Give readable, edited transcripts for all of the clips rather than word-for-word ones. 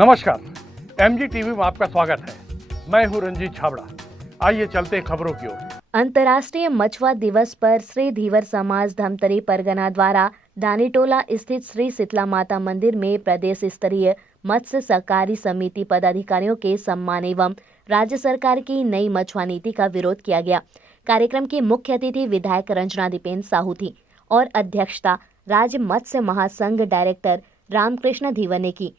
नमस्कार, MG TV में आपका स्वागत है। मैं हूं रंजीत छाबड़ा। आइए चलते हैं खबरों की ओर। अंतर्राष्ट्रीय मछुआ दिवस पर श्री धीवर समाज धमतरी परगना द्वारा दानीटोला स्थित श्री शीतला माता मंदिर में प्रदेश स्तरीय मत्स्य सहकारी समिति पदाधिकारियों के सम्मान एवं राज्य सरकार की नई मछुआ नीति का विरोध किया गया। कार्यक्रम की मुख्य अतिथि विधायक रंजना दीपेन साहू थी और अध्यक्षता राज्य मत्स्य महासंघ डायरेक्टर रामकृष्ण धीवर ने की।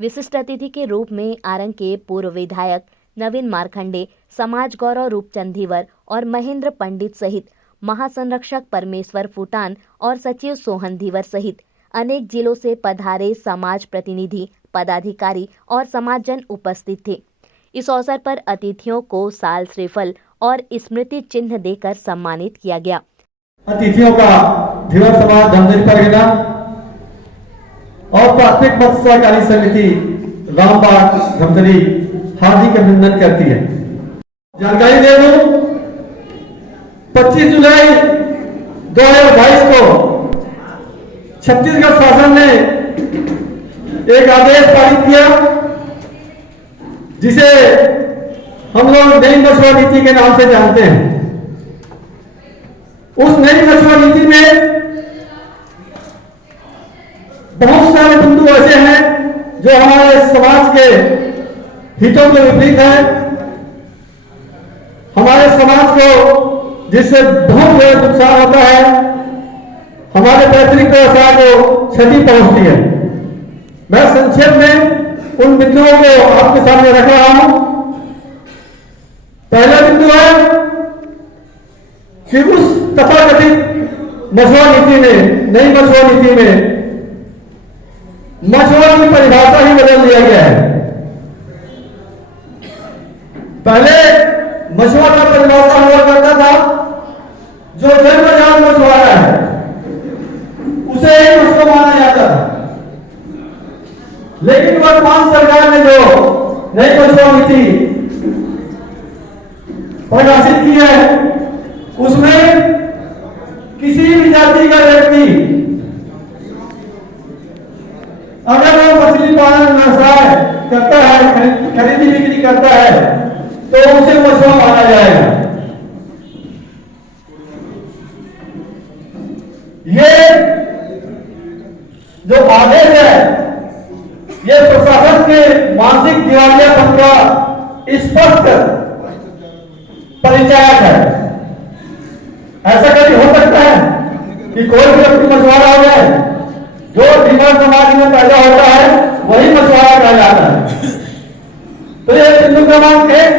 विशिष्ट अतिथि के रूप में आरंग के पूर्व विधायक नवीन मारखंडे, समाज गौरव रूपचंद धीवर और महेंद्र पंडित सहित महासंरक्षक परमेश्वर फूटान और सचिव सोहन धीवर सहित अनेक जिलों से पधारे समाज प्रतिनिधि, पदाधिकारी और समाजजन उपस्थित थे। इस अवसर पर अतिथियों को साल श्रीफल और स्मृति चिन्ह देकर सम्मानित किया गया। अतिथियों का धीवर समाज धमतरी परगना और प्राथमिक मत्स्य सहकारी समिति रामबाग धमतरी हार्दिक अभिनंदन करती है। जानकारी दे दूं, 25 जुलाई 2022 को छत्तीसगढ़ शासन ने एक आदेश पारित किया जिसे हम लोग नई मछुआ नीति के नाम से जानते हैं। उस नई मछुआ नीति में बहुत सारे बिंदु ऐसे हैं जो हमारे समाज के हितों के विपरीत है। हमारे समाज को जिससे बहुत बड़ा नुकसान होता है, हमारे पैतृक व्यवसाय को क्षति पहुंचती है। मैं संक्षेप में उन बिंदुओं को आपके सामने रख रहा हूं। पहला बिंदु है कि उस तथाकथित मछुआ नीति में, नई मछुआ नीति में मछुआ की परिभाषा ही बदल दिया गया है। पहले मछुआ का परिभाषा हुआ करता था जो जन्मजात मछुआरा है उसे ही मछुआ माना जाता था। लेकिन वर्तमान सरकार ने जो नई मछुआ नीति प्रकाशित की है उसमें किसी भी जाति का व्यक्ति अगर वो मछली पालन व्यवसाय करता है, खरीदी बिक्री करता है तो उसे मछुआ माना जाएगा। ये जो आदेश है ये प्रशासन के मानसिक दिवालियापन का स्पष्ट परिचायक है। ऐसा कभी हो सकता है कि कोई भी व्यक्ति मछुआरा हो जाए? जो धीवर समाज में पैदा होता है वही मछुआरा कहा जाता है। तो ये बिंदु क्रमांक 1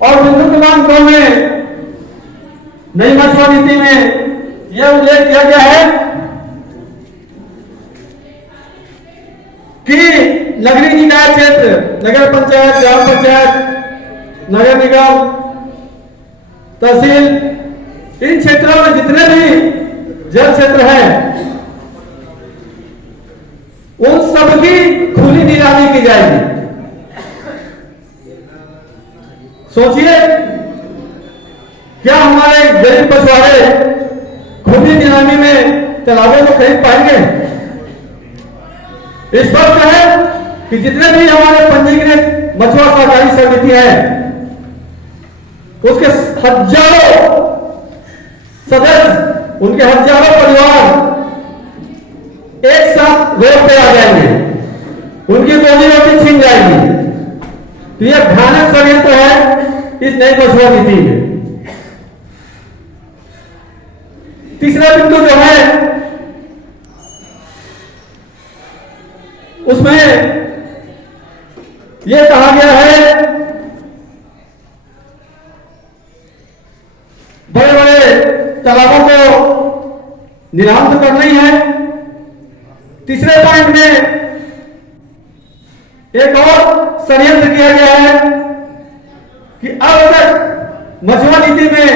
और बिंदु क्रमांक 2 में नई मछुआ नीति में यह उल्लेख किया गया है कि नगरीय निकाय क्षेत्र, नगर पंचायत, ग्राम पंचायत, नगर निगम, तहसील, इन क्षेत्रों में जितने भी जल क्षेत्र है उन सबकी खुली नीलामी की जाएगी। सोचिए, क्या हमारे गरीब मछुआरे खुली नीलामी में तालाबों को खरीद पाएंगे? स्पष्ट है कि जितने भी हमारे पंजीकृत मछुआ सहकारी समिति है उसके हजारों सदस्य, उनके हजारों परिवार एक साथ रोड पे आ जाएंगे, उनकी रोजी रोटी छीन जाएगी। तो यह भयानक षड्यंत्र है इस नई मछुआ नीति में। तीसरा बिंदु जो है उसमें यह कहा गया है बड़े बड़े तालाबों को नीलाम तो करना ही है। तीसरे पॉइंट में एक और षड्यंत्र किया गया है कि अब तक मछुआ नीति में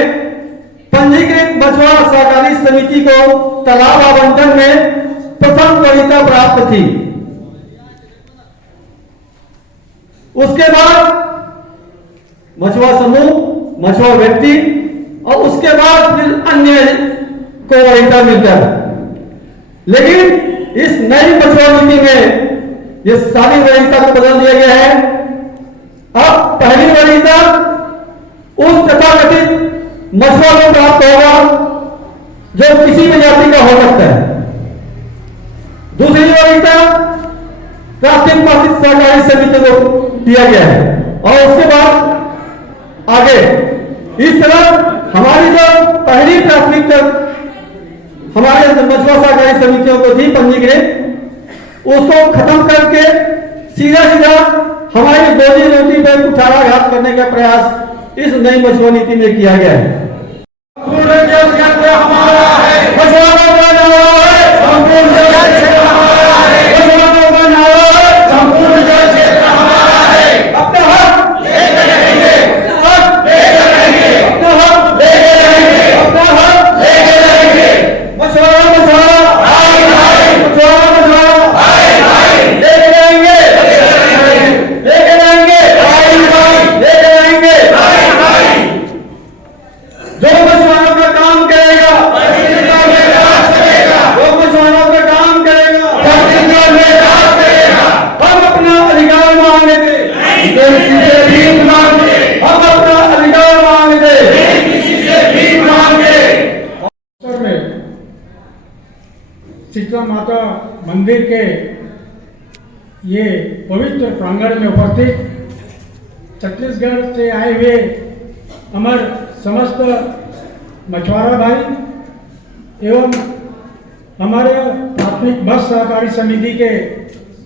पंजीकृत मछुआ सहकारी समिति को तालाब आवंटन में प्रथम वरीयता प्राप्त थी। उसके बाद मछुआ समूह, मछुआ व्यक्ति और उसके बाद फिर अन्य को वरीयता मिलता है। लेकिन इस नई मछुआ नीति में ये सारी वरीयता को बदल दिया गया है। अब पहली वरीयता उस तथाकथित मछुआ को प्राप्त होगा जो किसी भी जाति का हो सकता है। दूसरी वरीयता प्राथमिक पात्रित सहकारी समिति को दिया गया है और उसके बाद आगे इस तरह हमारी जो पहली प्राथमिकता हमारे मछुआ सहकारी समितियों को थी पंजीकृत, उसको खत्म करके सीधा सीधा हमारी रोजी रोटी पर कुठाराघात करने का प्रयास इस नई मछुआ नीति में किया गया है। हमारा है मछुआरों का नारा है, संपूर्ण जल क्षेत्र हमारा है, मछुआरों का नारा है, संपूर्ण जल क्षेत्र हमारा है। अपना हक लेके रहेंगे, हक लेके रहेंगे, अपना हक लेके रहेंगे, अपना हक लेके रहेंगे। मछुआरा मछुआरा भाई भाई, मछुआरा मछुआरा भाई भाई, लेके रहेंगे, लेके रहेंगे भाई भाई, लेके रहेंगे भाई भाई। जो मछुआरों का काम करेगा जो मछुआरों का काम करेगा हम अपना अधिकार मांगे थे, किसी से भीख मांगे, हम अपना अधिकार मांगे थे, किसी से भीख मांगे। शीतला माता मंदिर के ये पवित्र प्रांगण में उपस्थित छत्तीसगढ़ से आए हुए हमारे समस्त मछुआरा भाई एवं हमारे प्राथमिक मत्स्य सहकारी समिति के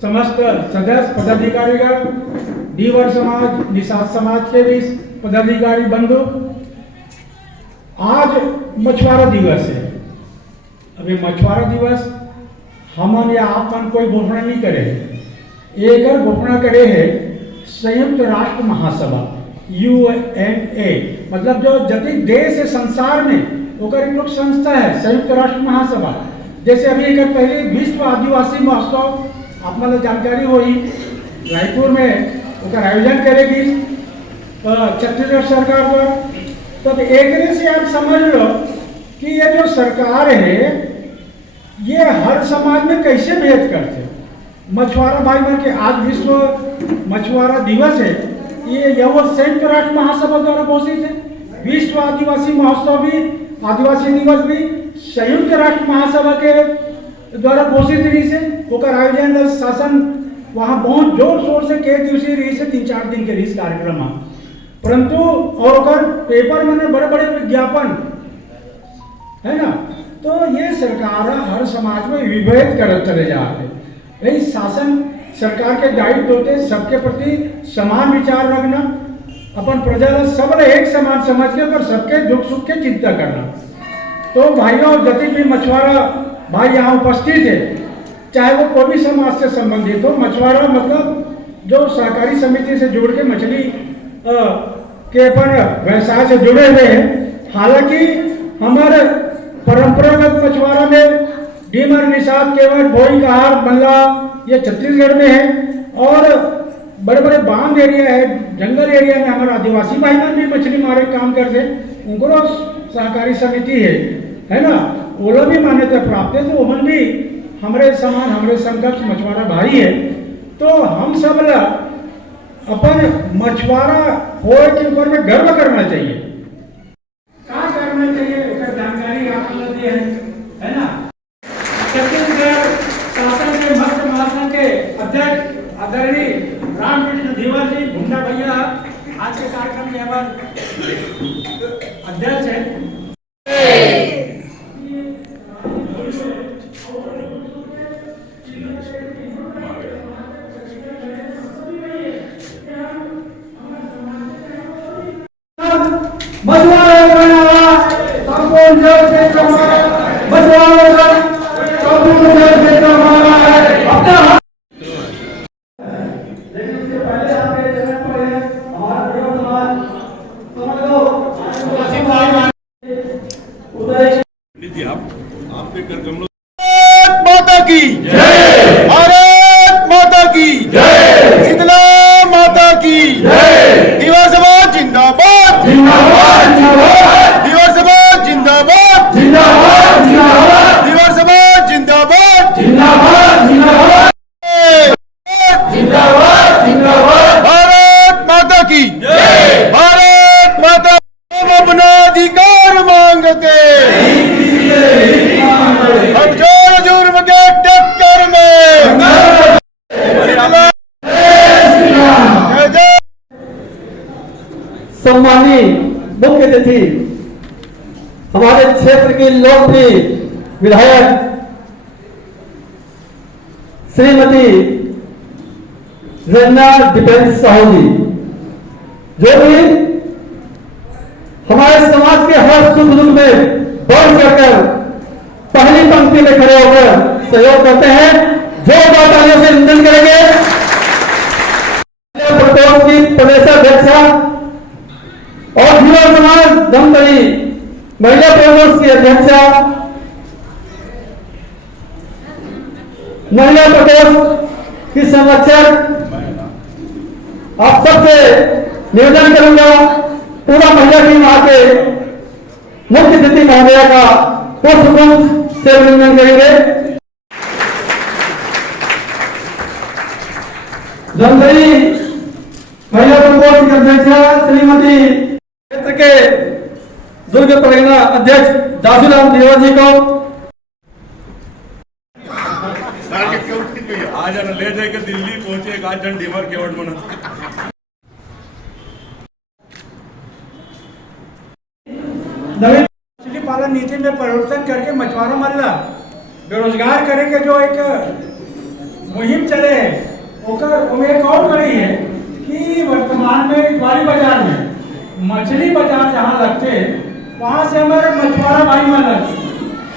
समस्त सदस्य पदाधिकारीगण, धीवर समाज, निषाद समाज के भी पदाधिकारी बंधु, आज मछुआरा दिवस है। अभी मछुआरा दिवस हमन या आपन कोई घोषणा नहीं करे, एक घोषणा करे है संयुक्त राष्ट्र महासभा UNA, मतलब जो जतिक देश है संसार में ओकर एक संस्था है संयुक्त राष्ट्र महासभा। जैसे अभी एक पहले विश्व आदिवासी महोत्सव आप मतलब जानकारी हुई रायपुर में ओकर आयोजन करेगी छत्तीसगढ़ सरकार द्वारा। तब एक से आप समझ लो कि ये जो सरकार है ये हर समाज में कैसे भेद करते। मछुआरा भाई बन के आज विश्व मछुआरा दिवस है, ये संयुक्त राष्ट्र महासभा द्वारा घोषित है। विश्व आदिवासी महोत्सव भी, आदिवासी दिवस भी संयुक्त राष्ट्र महासभा के द्वारा घोषित रही से ओकर आयोजन शासन वहाँ बहुत जोर शोर से के दिवसीय रही से 3-4 दिन के रही कार्यक्रम, परंतु और ओकर पेपर में बड़े बड़े विज्ञापन है ना। तो ये सरकार हर समाज में विभेद कर चले जा रहे। यही शासन सरकार के दायित्व होते सबके प्रति समान विचार रखना, अपन प्रजा सब एक समान समझ के और सबके दुख सुख के चिंता करना। तो भाइयों जति भी मछुआरा भाई यहाँ उपस्थित है, चाहे वो कोई भी समाज से संबंधित हो, मछुआरा मतलब जो सहकारी समिति से जुड़ के मछली के अपन व्यवसाय से जुड़े हुए हैं। हालांकि हमारे परंपरागत मछुआरा में डीमर, निषाद, केवट, भोई, कहार, बल्ला ये छत्तीसगढ़ में है और बड़े बड़े बांध एरिया है, जंगल एरिया में हमारे आदिवासी भाई बहन भी मछली मारे काम करते, उनको सहकारी समिति है ना, वो लोग भी मान्यता प्राप्त है। तो उमन भी हमारे समान हमारे समकक्ष मछुआरा भाई है। तो हम सब अपन मछुआरा हो के ऊपर में गर्व करना चाहिए। क्या करना चाहिए उसका जानकारी आप लोग दी है ना। छत्तीसगढ़ शासन के मत्स्य महासंघ के अध्यक्ष आदरणीय रामकृष्ण धीवर जी भुंडा भैया आज के कार्यक्रम के हमारे अध्यक्ष है। माता की जय, भारत माता की जय, शीतला माता की जय, धीवर समाज जिंदाबाद जिंदाबाद जिंदाबाद, धीवर समाज जिंदाबाद जिंदाबाद जिंदाबाद, धीवर समाज जिंदाबाद जिंदाबाद। सम्मानी मुख्य अतिथि हमारे क्षेत्र की लोकप्रिय विधायक श्रीमती रंजना दीपेंद्र साहू जी, जो भी हमारे समाज के हर सुख दुख में बढ़ चढ़कर पहली पंक्ति में खड़े होकर सहयोग करते हैं। जो तालियों से निंदन करेंगे प्रकोष्ठ की प्रदेशाध्यक्षा और युवा समाज धमतरी महिला प्रकोष्ठ की अध्यक्षा, महिला प्रकोष्ठ की संरक्षक, आप सबसे निवेदन करूंगा पूरा महिला टीम आके मुख्य अतिथि महोदया का पुष्पगुच्छ से अभिनंदन करेंगे। धमतरी महिला प्रकोष्ठ की अध्यक्षा श्रीमती क्षेत्र के दुर्ग परगना अध्यक्ष दासूराम देवा जी को आज ले जाके दिल्ली पहुंचे एक 8 जन डीमर के वोट म्हणून मछली पालन नीति में परिवर्तन करके मछुआरों मल्ला बेरोजगार करेंगे जो एक मुहिम चले है वो एक और बड़ी है कि वर्तमान में इतवारी बाजार में मछली बाजार जहाँ लगते वहाँ से हमारे मछुआरा भाई मन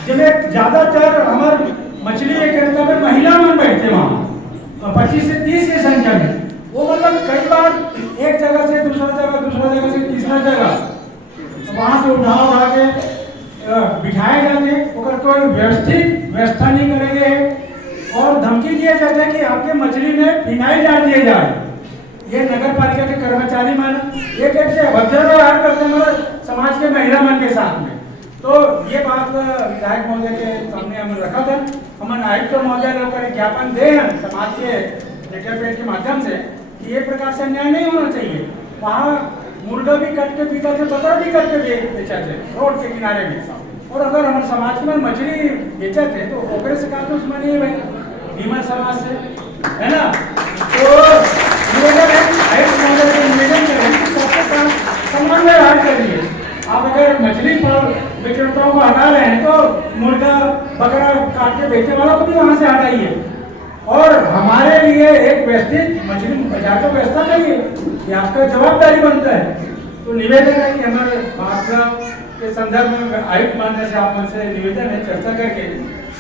जिसमें ज्यादातर हमारे मछली एक में महिला मन बैठते वहाँ 25 से 30 की संख्या में। वो मतलब कई बार एक जगह से दूसरा जगह से तीसरा जगह वहाँ से उठा के बिठाए जाते और कोई व्यवस्था नहीं करेंगे और धमकी दिए जाते हैं कि आपके मछली में फिनाइल डाल दिए जाए। ये नगर पालिका के कर्मचारी मन एक से अभद्र व्यवहार करते हैं समाज के महिला मन के साथ में। तो ये बात विधायक महोदय के सामने हमने रखा था। हम आयुक्त महोदय लोग का ज्ञापन दे हैं समाज के लेटर पेड के माध्यम से कि ये प्रकार से अन्याय नहीं होना चाहिए। वहाँ मुर्गा भी कट के पीता थे, बकरा भी कट के बेचा थे रोड के किनारे में। और अगर हमारे समाज में मछली बेचा थे तो ओकरे से कहा दुश्मनी है भाई भीमा समाज से, है ना। तो निवेदन करें समन्वय हार करिए। आप अगर मछली विक्रेताओं को हटा रहे हैं तो मुर्गा बकरा काट के बेचने वालों को भी वहां से हटाइए और हमारे लिए एक व्यवस्थित मछली बाजार को व्यवस्था करिए। ये आपका जवाबदारी बनता है। तो निवेदन है कि हमारे भाषा के संदर्भ में आयुक्त मान्य से आप हमसे निवेदन है चर्चा करके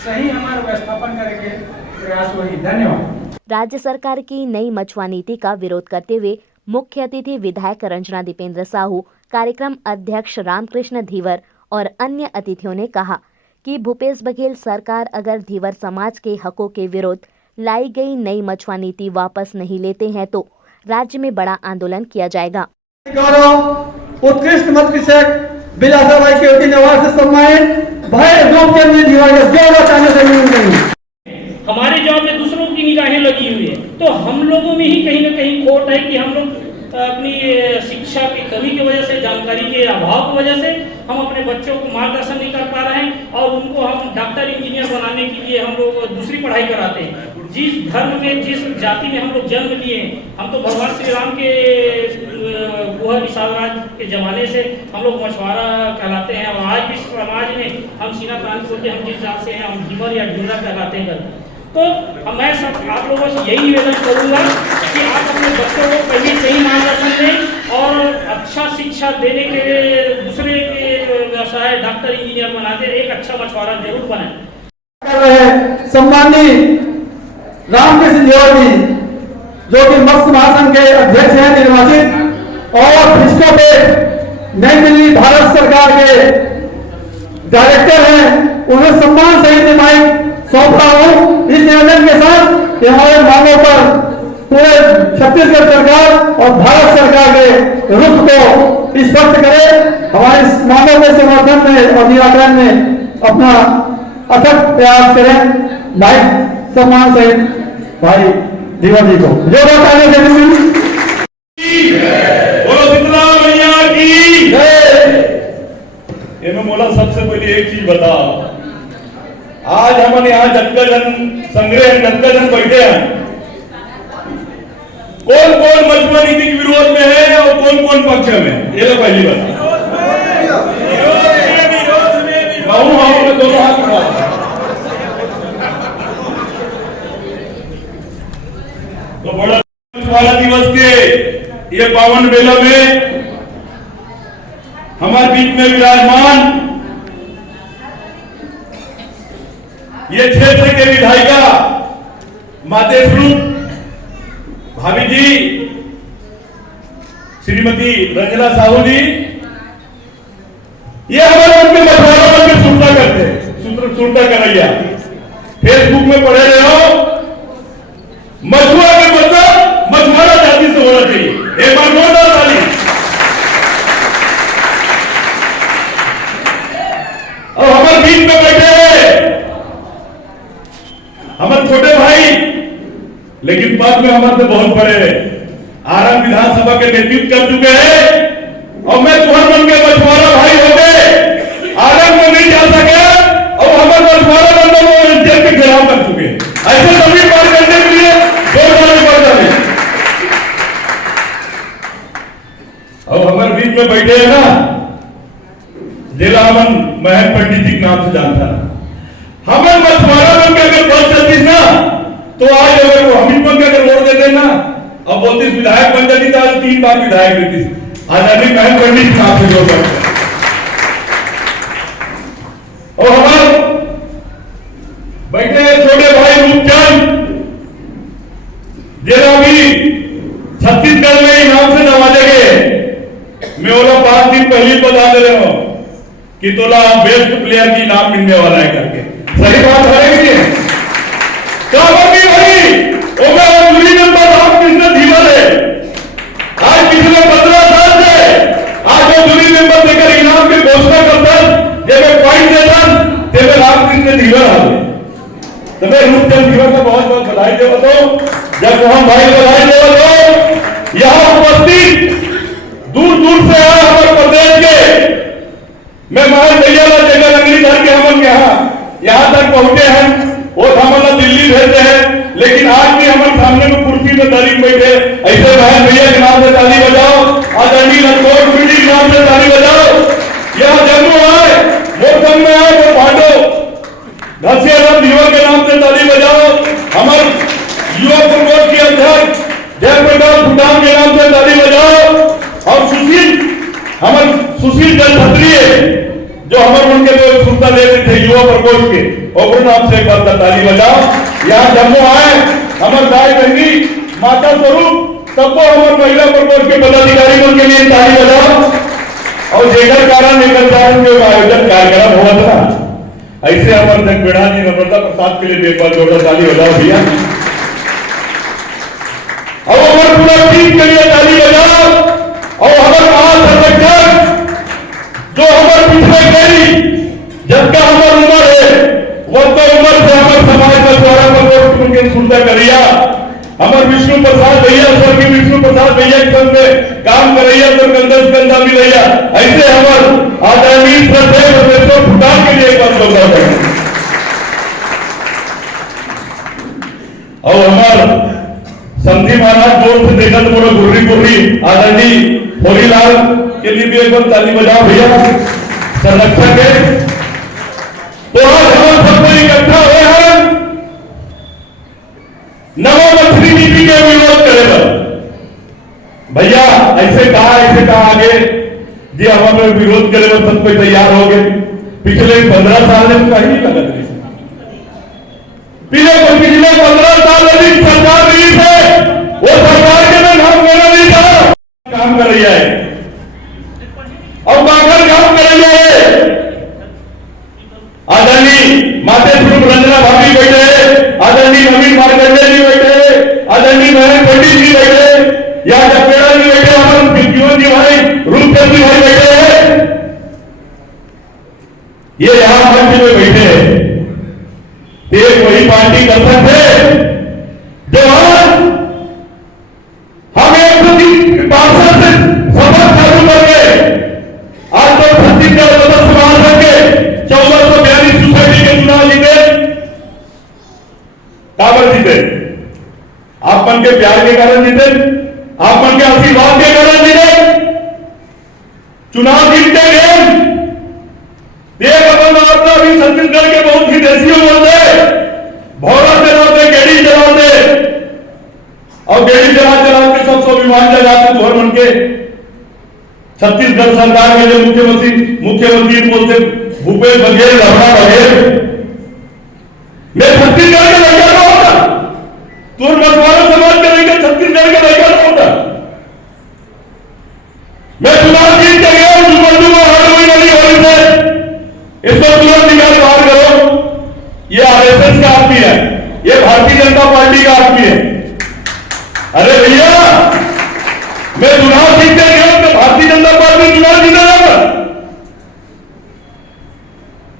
सही हमारा व्यवस्थापन करेंगे प्रयास वही। धन्यवाद। राज्य सरकार की नई मछुआ नीति का विरोध करते हुए मुख्य अतिथि विधायक रंजना दीपेंद्र साहू, कार्यक्रम अध्यक्ष रामकृष्ण धीवर और अन्य अतिथियों ने कहा कि भूपेश बघेल सरकार अगर धीवर समाज के हकों के विरोध लाई गई नई मछुआ नीति वापस नहीं लेते हैं तो राज्य में बड़ा आंदोलन किया जाएगा। उत्कृष्ट मत कृषक बिलासाबाई केवटी अवार्ड से सम्मानित भाई हमारे जॉब में दूसरों की निगाहें लगी हुई है तो हम लोगों में ही कहीं ना कहीं खोट है कि हम लोग अपनी शिक्षा की कमी की वजह से, जानकारी के अभाव की वजह से हम अपने बच्चों को मार्गदर्शन नहीं कर पा रहे हैं और उनको हम डॉक्टर इंजीनियर बनाने के लिए हम लोग दूसरी पढ़ाई कराते हैं। जिस धर्म में, जिस जाति में हम लोग जन्म लिए, हम तो भगवान श्री राम के गुहर विशाल राज के जमाने से हम लोग मछुआरा कहलाते हैं और आज भी समाज में हम सीना प्रांत होते हम जिस जात से हैं हम ढीमर या ढीमरा कहलाते हैं। तो मैं सब आप लोगों से यही निवेदन करूंगा कि आप अपने बच्चों को पहले सही मार्गदर्शन दें और अच्छा शिक्षा देने के लिए दूसरे व्यवसाय डॉक्टर इंजीनियर बना दे, एक अच्छा मछुआरा जरूर बने। सम्मानित रामकृष्ण देवा जी जो कि मत्स्य महासंघ के अध्यक्ष हैं निर्वाचित और फिस्कोपेट नई दिल्ली भारत सरकार के डायरेक्टर हैं, उन्हें सम्मान सहित माइक सौंप रहा हूं इस निवेदन के साथ कि हमारे मांगों पर पूरे छत्तीसगढ़ सरकार और भारत सरकार के रुख को स्पष्ट करे, हमारी मांगों के समर्थन में और निराकरण में अपना अथक प्रयास करें। माइक सम्मान सहित भाई दीवा जी को जो बताने के मोला सबसे पहले एक चीज बताओ, आज हमारे यहाँ जत्का जन संग्रह जत्का जन बैठे हैं, कौन कौन मछुआ नीति के विरोध में है और कौन कौन पक्ष में है, ये तो पहली बात। बाबू आपने दोनों हाथ उठा। तो बड़ा मछुआरा दिवस के ये पावन बेला में हमारे बीच में विराजमान ये क्षेत्र के विधायिका मातेश्वरू भाभी जी श्रीमती रंजना साहू जी, ये हमारे उनके मछुआरा मन में सुनता करते सुनता करैया फेसबुक में पढ़े रहे हो। मछुआ के मतलब मछुआरा जाति से होना चाहिए। एक बार जोरदार ताली। और हमारे बीच में बैठे हैं हमारे छोटे भाई, लेकिन बाद में हमारे से बहुत बड़े हैं, आरंग विधानसभा के नेतृत्व कर चुके हैं। और मैं तुहर बन के मछुआरा भाई हो गए आरंग में नहीं जा सके और हमारे मछुआरा बंधु को जेल के घेराव कर चुके हैं। ऐसे सभी पार करने के लिए जोरदार पड़ जाए। और हमारे बीच में बैठे हैं ना जिला अमन महन पंडित जी के नाम से जानता है। हमारे मछुआरा बन के अगर बच जाती ना तो आज अगर वो हमीद बन के अगर वोट देते ना अब बोलती विधायक बन जाती तो आज 3 बार विधायक देती। आजादी महन पंडित के नाम से जोड़ करते। और हमारे बैठे छोटे भाई रूपचंद जिला भी छत्तीसगढ़ में इनाम से नवाजे गए। मैं बोला 5 दिन पहले बता दे रहे हो कि तोला बेस्ट प्लेयर की नाम मिलने वाला है करके। सही बात है कि नहीं? भाई दूरी नंबर रामकृष्ण धीवर है। आज पिछले 15 साल से आज वो दूरी नंबर देकर इनाम की घोषणा करता जब पॉइंट देता तब रामकृष्ण धीवर आ गए। तो मैं रूपचंद धीवर को बहुत बहुत बधाई देता हूं। जब मोहन भाई को बधाई देता हूं। यहां उपस्थित दूर दूर से आए हमारे प्रदेश के मैं महल भैया जगह नगरी धर के हम यहाँ तक पहुंचे हैं। वो हमारा दिल्ली भेजते हैं, लेकिन आज भी हमारे सामने में कुर्सी में तारीख बैठे। ऐसे महल भैया के नाम से ताली बजाओ, आजादी लखनऊ पीढ़ी के नाम से ताली बजाओ। यहाँ जम्मू आए मोरखंड में आए वो पांडव घसियाराम धीवर के नाम से ताली बजाओ। हमारे युवा प्रकोष्ठ के अध्यक्ष जयप्रकाश भूटान के नाम से ताली बजाओ। और हमारे सुशील जल क्षत्रिय जो हमारे उनके जो सुनता लेते थे युवा प्रकोष्ठ के और नाम से एक बार ताली बजाओ। यहाँ जम्मू आए हमारे दाई बहनी माता स्वरूप सबको हमारे महिला प्रकोष्ठ के पदाधिकारी उनके लिए ताली बजाओ। और जेकर कारण जो आयोजन कार्यक्रम हुआ था ऐसे हमारे जगबेड़ा जी नम्रता प्रसाद के लिए एक बार जोरदार ताली बजाओ भैया। और हमारे पूरा टीम के लिए ताली बजाओ। और हमारे महासंरक्षक जो हमारे पिछले गई जबकि हमारी उम्र है वो तो उम्र से हमारे समाज का द्वारा प्रकोष्ठ उनके सुनता करिया। हमारे विष्णु प्रसाद भैया स्वर्गीय विष्णु प्रसाद भैया के संग में काम करैया तो कंधा मिलैया। ऐसे हमारे आदरणीय श्रद्धेय प्रोफेसर भूटान के लिए एक बार जोरदार करें। और हमारे समझी महाराज जोर से देखा तो बोलो गुर्री आदरणीय होरीलाल के लिए भी एक बार ताली बजाओ भैया संरक्षक है। तो आज हम सब इकट्ठा हुए हैं नवा मछली नीति के विरोध करेगा। भैया ऐसे कहा आगे जी हमारे विरोध करेगा सब पे तैयार हो गए। पिछले 15 साल में कहीं लगा पिछले 15 साल अधिक सरकार नहीं थे वो सरकार के लिए काम करना नहीं था काम कर रही है। और बागर काम कर रही है। आदरणीय मातेश्वरू रंजना भाभी बैठे, आदरणीय नवीन मार्कंडे जी बैठे, आदरणीय महन पंडित जी बैठे, या जगबेड़ा जी बैठे, हमारे जीवन जी भाई रूपचंद जी भाई बैठे हैं। ये यहां मंच में बैठे हैं। एक वही पार्टी कर सकते जो हम 130 से सफर चालू करके आज तो छत्तीसगढ़ समाज के 1442 सोसाइटी के चुनाव जीते। काबर जीते? आप मन के प्यार के कारण जीते, आप मन के आशीर्वाद के कारण मिले, चुनाव जीतते गए। देख अपन अपना भी छत्तीसगढ़ के बहुत ही देशियों बोलते, भौरा चलाते, गेड़ी चलाते, और गेड़ी चला के सब स्वाभिमान जगाते धोर मन के। छत्तीसगढ़ सरकार के जो मुख्यमंत्री बोलते भूपेश बघेल, रमणा बघेल, मैं छत्तीसगढ़ के लड़का का होता, तुम मछुआरा समाज के लेकर छत्तीसगढ़ के लड़का का होता। मैं चुनाव जीत के गया, इसको तुरंत निकाल बाहर करो। ये आरएसएस का आदमी है, ये भारतीय जनता पार्टी का आदमी है। अरे भैया, मैं चुनाव जीत के गया तो भारतीय जनता पार्टी चुनाव जीता जाएगा।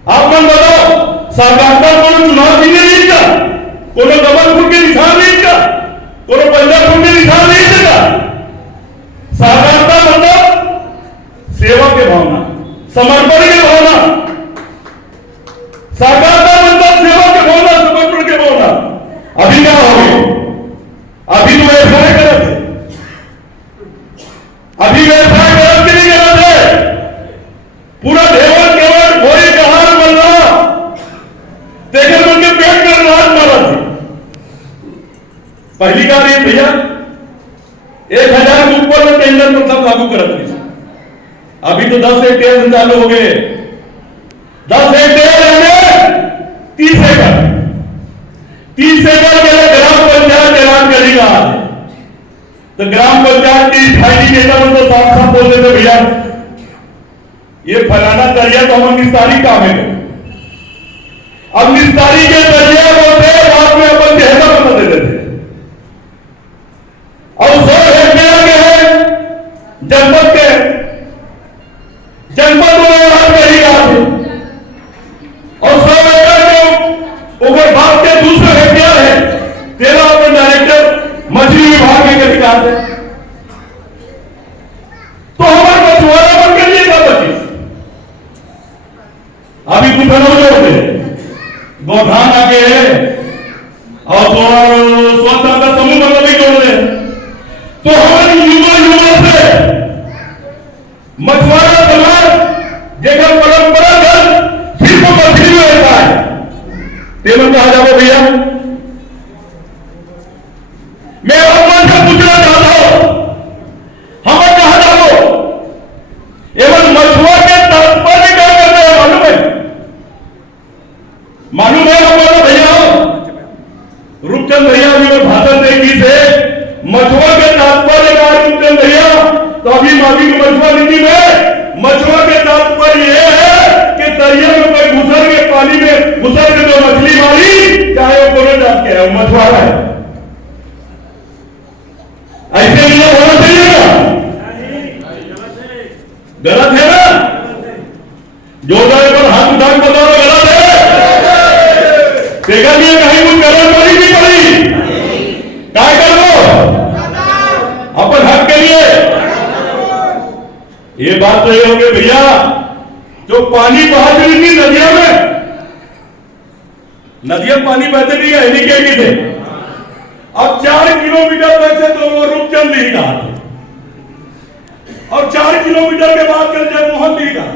आप मन बताओ, सहकारिता को चुनाव जीतने नहीं का, कोनो दबलपुर के निशान नहीं का, कोनो पंजाबपुर के निशान नहीं देगा। सहकारिता मतलब सेवा के भावना, समर्पण के भावना। सहकारिता मतलब सेवा के भावना, समर्पण के भावना। अभी क्या हो गई? अभी तो व्यवसाय गलत है, अभी व्यवसाय गलत के लिए गलत है। पूरा ढेवर केवल भोरी कहार बन रहा, देखकर उनके पेट में रात मारा थी। पहली बार ये भैया 1000 के ऊपर में टेंडर पर सब लागू करत रही। अभी तो 10 हेक्टेयर चालू हो गए। 10 हेक्टेयर में 30 एकड़ के लिए ग्राम पंचायत ऐलान करेगा। तो ग्राम पंचायत की फाइलिंग नेता तो साफ साफ बोल देते भैया ये फलाना दरिया तो हम निस्तारी काम है। अब निस्तारी के दरिया बोलते बाद में अपन जहरा बना देते थे। और 100 हेक्टेयर के है जनपद के, जनपद में ऐलान करेगा। और 100 एकड़ के ऊपर भाग के दूसरे हेक्टेयर है, 13 अपन डायरेक्टर मछली विभाग के अधिकार है। तो हमारे मछुआरा बन के लिए क्या बची? अभी कुछ होते गौधान आके और स्वतंत्रता समूह मतलब भी जोड़ दे। तो हमारी युवा से मछुआरा समाज जेकर परंपरागत सिर्फ मछली व्यवसाय तेमन कहा जाओ भैया। मैं और से पूछना चाहता हूं, हम कहा जाओ एवं मछुआ के तात्पर्य क्या करते हैं मालूम है हमारा भैया रूपचंद भैया जी ने भाषण देगी से मछुआ के तात्पर्य का रूपचंद भैया। तो अभी मावी की मछुआ नीति में मछुआ के तात्पर्य यह है कि दरिया में कोई घुसर के पानी में घुसर के जो मछली मारी चाहे वो कोनो जात के है, मछुआरा है। ऐसे नहीं होना चाहिए ना, गलत है ना। जो पर हाथ उठा के बताओ गलत है। देखा नहीं कहीं कुछ गलत पड़ी नहीं पड़ी, क्या कर दो अपन हक के लिए। ये बात तो ये हो गई भैया, जो पानी बहा चली थी नदियों में, नदियों पानी बहते नहीं गए नहीं थे। अब 4 किलोमीटर वैसे तो वो रूपचंद नहीं कहा और 4 किलोमीटर के बाद कर जगमोहन नहीं कहा।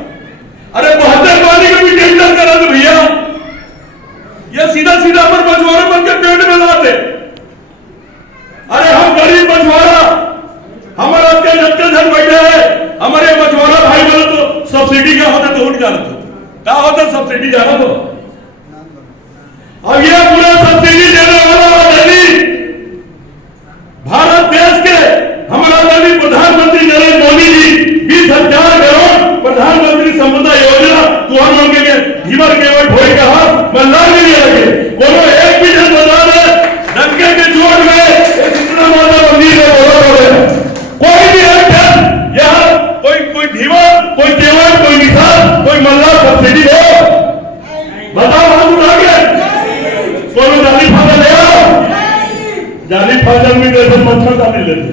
अरे 72 पानी का भी टेंडर करा दो भैया, ये सीधा सीधा पर मछुआरा बन के पेट में लाते। अरे हम गरीब मछुआरा, हमारा जन बैठे हैं, हमारे मछुआरा भाई बोले तो सब्सिडी क्या होता तो उठ जाना, तो क्या होता सब्सिडी जाना। तो अब ये पूरा सब्सिडी देने वाला दिल्ली भारत देश के हमारा आदरणीय प्रधानमंत्री नरेंद्र मोदी जी 20,000 करोड़ प्रधानमंत्री संपदा योजना तुहर लोग के धीमर केवल भोई कहा मल्ला नहीं लगे कोनो एक भी जन बता दे डंके के जोड़ में इतना माता मंदिर में बोला कोई भी है यहाँ कोई धीमर, कोई केवल, कोई निशान, कोई मल्ला सब्सिडी हो बताओ। हाथ उठा के कोनो जाली फादा ले आओ। जाली फादा में जैसे मच्छर दानी लेते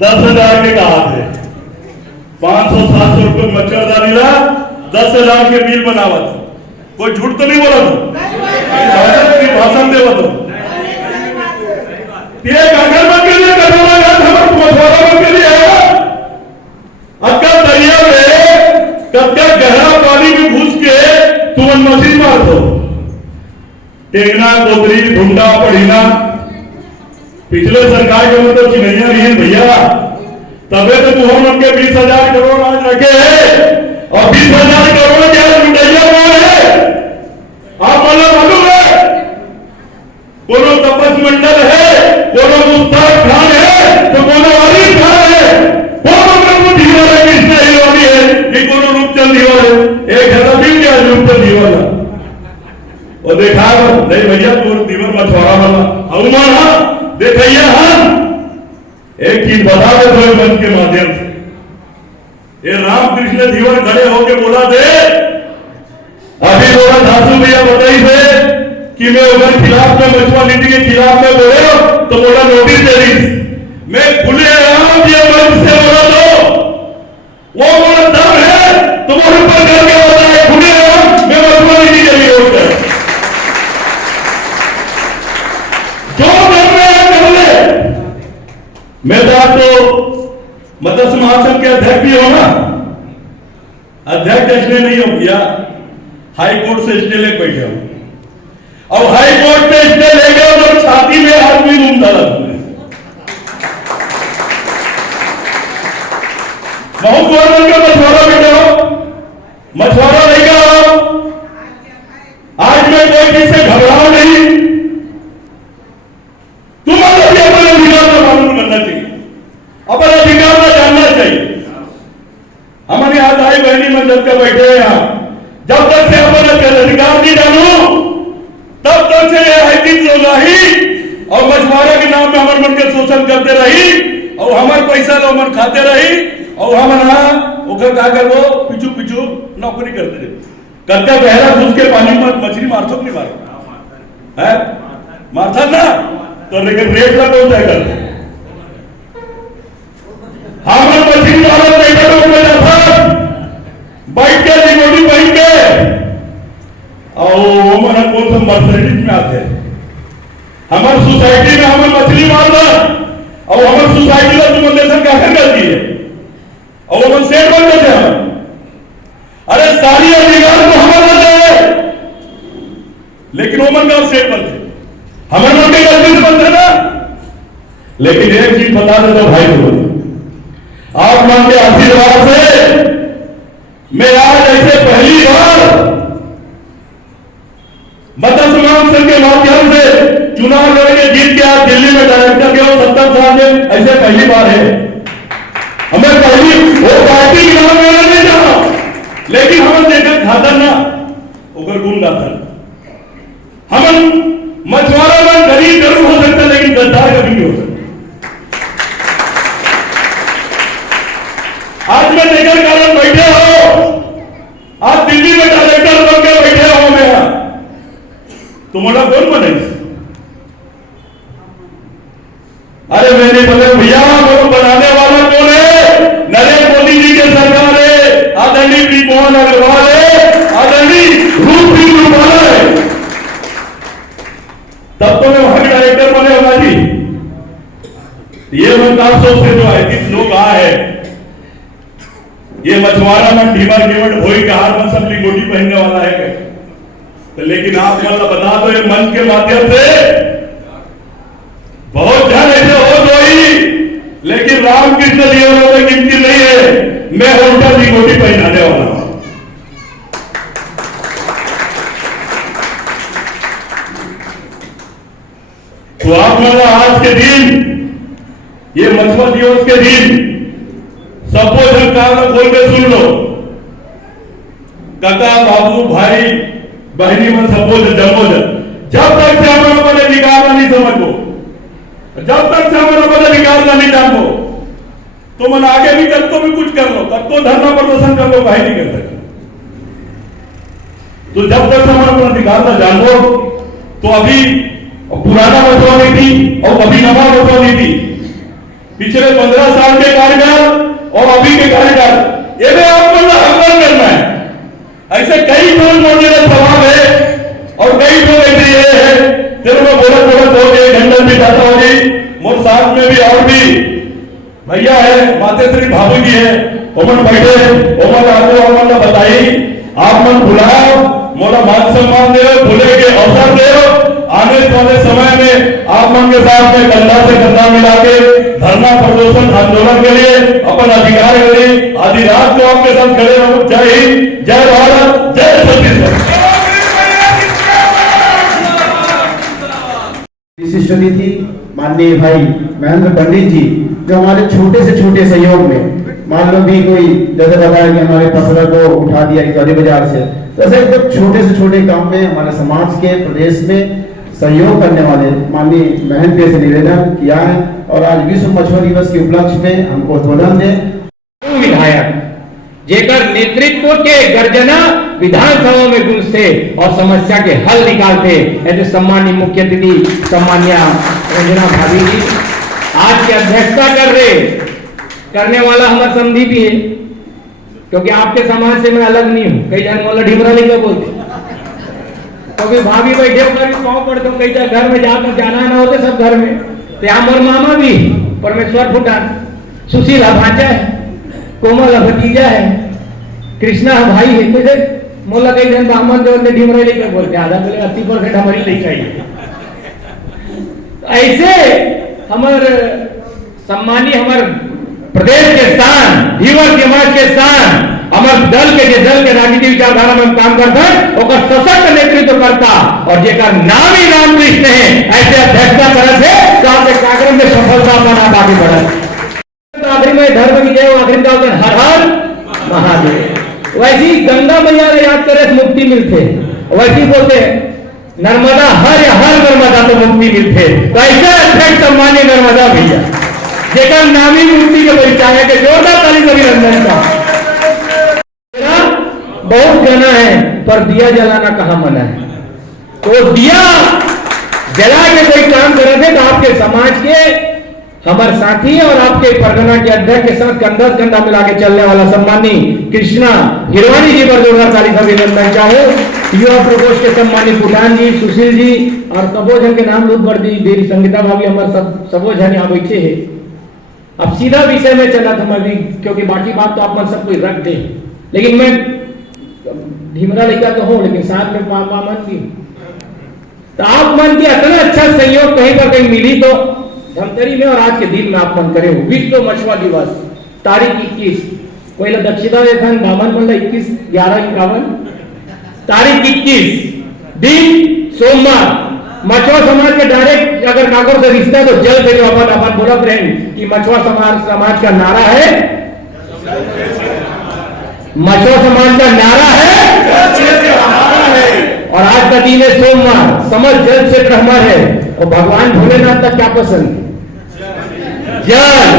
10,000 के कहा थे, 500-700 रुपये मच्छरदानी ला 10,000 के बिल बनावा था। कोई झूठ तो नहीं बोला था, भाषण देवा तो अगर के लिए कटोरा टेंगना कोतरी ढूंढा पढ़ीना पिछले सरकार के में तो चिन्हैया रही है भैया, तबे तो तुम उनके 20,000 करोड़ आज रखे हैं, और 20,000 करोड़ क्या लुटैया कौन है? आप मालूम है? कोनो तपस मंडल है, कोनो मुस्ताक खान है, तो कोनो आरिफ खान है, कोनो धीवर है, कृष्णा हिवानी है, कि कोनो रूपचंद हिवाल है, एक है भी क्या रूपचंद हिवाल है। और देखा नहीं भैया तू दीवर मछुआरा वाला अवमान हाँ देखिए हम एक चीज बता दे तो मंच के माध्यम से, ये रामकृष्ण दीवर खड़े होके बोला थे, अभी बोला धासु भैया बताई थे कि मैं उधर खिलाफ में मछुआ नीति के खिलाफ में बोले तो बोला नोटिस दे दी, मैं खुले आम ये मंच से बोला तो वो बोला दम है तो वो ऊपर करके बोला है खुले आम मैं मछुआ नीति के लिए होता है, मैं तो आपको मत्स्य महासंघ के अध्यक्ष भी हो ना, अध्यक्ष इसलिए नहीं हो भैया, हाई कोर्ट से स्टे लेके बैठे हो, और हाई कोर्ट पे स्टे ले गए और छाती में आदमी घूमता रहता है, बहुत गवर्नमेंट का मछुआरा बैठे हो, मछुआरा नहीं गया, आज मैं कोई चीज से घबराओ नहीं, तुम्हारा भी अपने अधिकार का मालूम करना चाहिए, अपने अधिकार का जानना चाहिए। हमारे यहाँ भाई बहनी मंडल के बैठे हैं यहाँ, जब तक से अपने अधिकार नहीं जानू तब तक से यह रही और मछुआरे के नाम में हमारे मन के शोषण करते रही और हमारे पैसा लो मन खाते रही और हम क्या कर वो पिछू पिछू नौकरी करते रहे, करके गहरा घुस के पानी में मछली मार सक नहीं मार है मारता ना, तो लेकिन रेट का कौन तय करते हमारे मछली वाला बैठे लोग में जाता बैठ के रिमोटी पहन के और हमारा कौन सा मर्सिडीज में आते हैं, हमारी सोसाइटी में हमें मछली मारना और हमारी सोसाइटी में डोमिनेशन क्या करती है और वो सेठ बन गए हम, अरे सारी अधिकार तो हमारे है लेकिन वो मन का सेठ बनते हमारे मन के गलती से बनते ना, लेकिन एक चीज बता दे तो भाई बोलो आप मन के आशीर्वाद से मैं आज ऐसे पहली बार मत्स्य महासंघ के माध्यम से चुनाव लड़के जीत के आज दिल्ली में डायरेक्टर के 70 साल में ऐसे पहली बार है, हमें पहली वो पार्टी के नाम में नहीं जाना, लेकिन हमें देखा खाता ना उगर गुण गाता, हम मछुआरा में गरीब जरूर हो सकता है लेकिन गद्दार कभी नहीं हो सकता। आज मैं लेकर कारण बैठे हो, आज दिल्ली में डायरेक्टर बन के बैठे हो, मेरा तुम्हारा कौन बने? अरे मेरे बने भैया वो बनाने वाला कौन है? नरेंद्र मोदी जी के सरकार है, आदरणीय मोहन अग्रवाल है, आदरणीय रूप सिंह रूपाला है, तब तो मैं वहां के डायरेक्टर बने होगा जी। ये मनता सोच से जो है लोग आए हैं, ये मछुआरा मन ढीबर केवट भोई के हार में सब लिंगोटी पहनने वाला है, तो लेकिन आप मतलब बता दो ये मंच के माध्यम से बहुत जन ऐसे हो गई, लेकिन रामकृष्ण देवरों में गिनती नहीं है, मैं उल्टा लिंगोटी पहनाने वाला हूं। तो आप मतलब आज के दिन ये मछुआ दिवस के दिन सबको सरकार खोल के सुन लो, काका बाबू भाई बहनी मन सबको जमो जब तक से हमारा अपने निकालना नहीं समझो, जब तक से हमारा अपने निकालना नहीं जानो, तो मन आगे भी कल को भी कुछ कर लो, कल को धरना प्रदर्शन कर लो, भाई नहीं कर सकते। तो जब तक से हमारा अपना निकालना जान लो, तो अभी पुराना मछुआ नीति और अभी नवा मछुआ नीति, पिछले 15 साल के कार्यकाल और अभी के कार्यकाल, ये भी आपको हकदार करना है। ऐसे कई लोग मोदी का स्वभाव है और कई लोग ऐसे ये है, तेरे को बोला हो गए घंटन भी जाता होगी, मोर साथ में भी और भी भैया है, मातेश्वरी भाभी जी है, ओमन बैठे ओमन आपको ओमन ने बताई, आप मन बुलाओ, मोला मान सम्मान दे, बोले के अवसर दे, आने वाले समय में आप मन के साथ में कंधा से कंधा मिला के धरना प्रदर्शन आंदोलन के लिए अपन अधिकार के लिए आधी रात को आपके साथ खड़े हो। जय हिंद, जय भारत, जय छत्तीसगढ़। विशिष्ट अतिथि माननीय भाई महेंद्र पंडित जी, जो हमारे छोटे से छोटे सहयोग में, मान लो भी कोई जैसे बताया कि हमारे फसलों को उठा दिया गौरी बाजार से, तो ऐसे एकदम छोटे से छोटे काम में हमारे समाज के प्रदेश में सहयोग करने वाले माननीय महेंद्र से निवेदन किया है और आज विश्व मछुआ दिवस के उपलक्ष्य में हमको उद्बोधन दें। विधायक जेकर नेतृत्व के गर्जना विधानसभा में गूंजते और समस्या के हल निकालते, ऐसे सम्मानीय मुख्य अतिथि सम्मान्य रंजना भाभी जी आज की अध्यक्षता करने वाला हमारा समधी भी है, क्योंकि आपके समाज से मैं अलग नहीं हूं। कई जन मोला ढिमरा लेकर बोलते, क्योंकि भाभी बैठे होकर पाँव पड़ते, कई घर में जाकर जाना ना होते सब घर में। तो यहाँ मोर मामा भी परमेश्वर फुटान, सुशील भांजा है, कोमल भतीजा है, कृष्णा भाई है। तो मोला कई जन ब्राह्मण जो ढिमरा लेकर बोलते, आधा बोले 80% हमारी लेकर आई। ऐसे हमारे सम्मानीय हमारे प्रदेश के स्थान, धीवर समाज के स्थान, हमारे दल के राजनीतिक विचारधारा में काम करता है और सशक्त नेतृत्व करता और जेकर नाम ही रामकृष्ण है, ऐसे अध्यक्षता तरह से कार्यक्रम में सफलता पाना बाकी बढ़ा। आखिरी में धर्म की जय, आखिरी का होता है हर हर महादेव। वैसी गंगा मैया ने याद करे मुक्ति मिलते, वैसी बोलते नर्मदा हर नर्मदा तो मुक्ति मिलते। तो ऐसे अध्यक्ष सम्मानीय नर्मदा भैया जेकर नामी मूर्ति के परिचय है कि जोरदार ताली से अभिनंदन का। बहुत जना है पर दिया जलाना कहाँ मना है। तो दिया जला के कोई काम कर रहे थे तो आपके समाज के हमारे साथी और आपके परगना के अध्यक्ष के साथ कंधा कंधा मिला के चलने वाला सम्मानी कृष्णा हिरवानी जी पर जोरदार ताली से अभिनंदन चाहूँ। युवा प्रकोष्ठ के सम्मानी भूटान जी, सुशील जी और सबोजन के नाम लूट कर दी, देवी संगीता भाभी हमारे सबोजन यहाँ बैठे है। अब सीधा विषय में चला था मैं भी, क्योंकि बाकी बात तो आप मन सब कोई रख दे, लेकिन मैं ढिमरा लेकर तो हूं, लेकिन साथ में पापा मन की तो आप मन की इतना अच्छा सहयोग कहीं पर कहीं मिली तो धमतरी में और आज के दिन में आप मन करे हो। विश्व मछुआ दिवस तारीख 21 पहले दक्षिणा वेतन बामन बोला 21/11/51 तारीख 21 दिन सोमवार। मछुआ समाज के डायरेक्ट अगर काकोर से रिश्ता तो जल से अपन बोला फ्रेंड कि मछुआ समाज का नारा है, मछुआ समाज का नारा है और आज का दिन है सोमवार। समझ जल क्षेत्र हमारा है और भगवान भोलेनाथ का क्या पसंद? जल।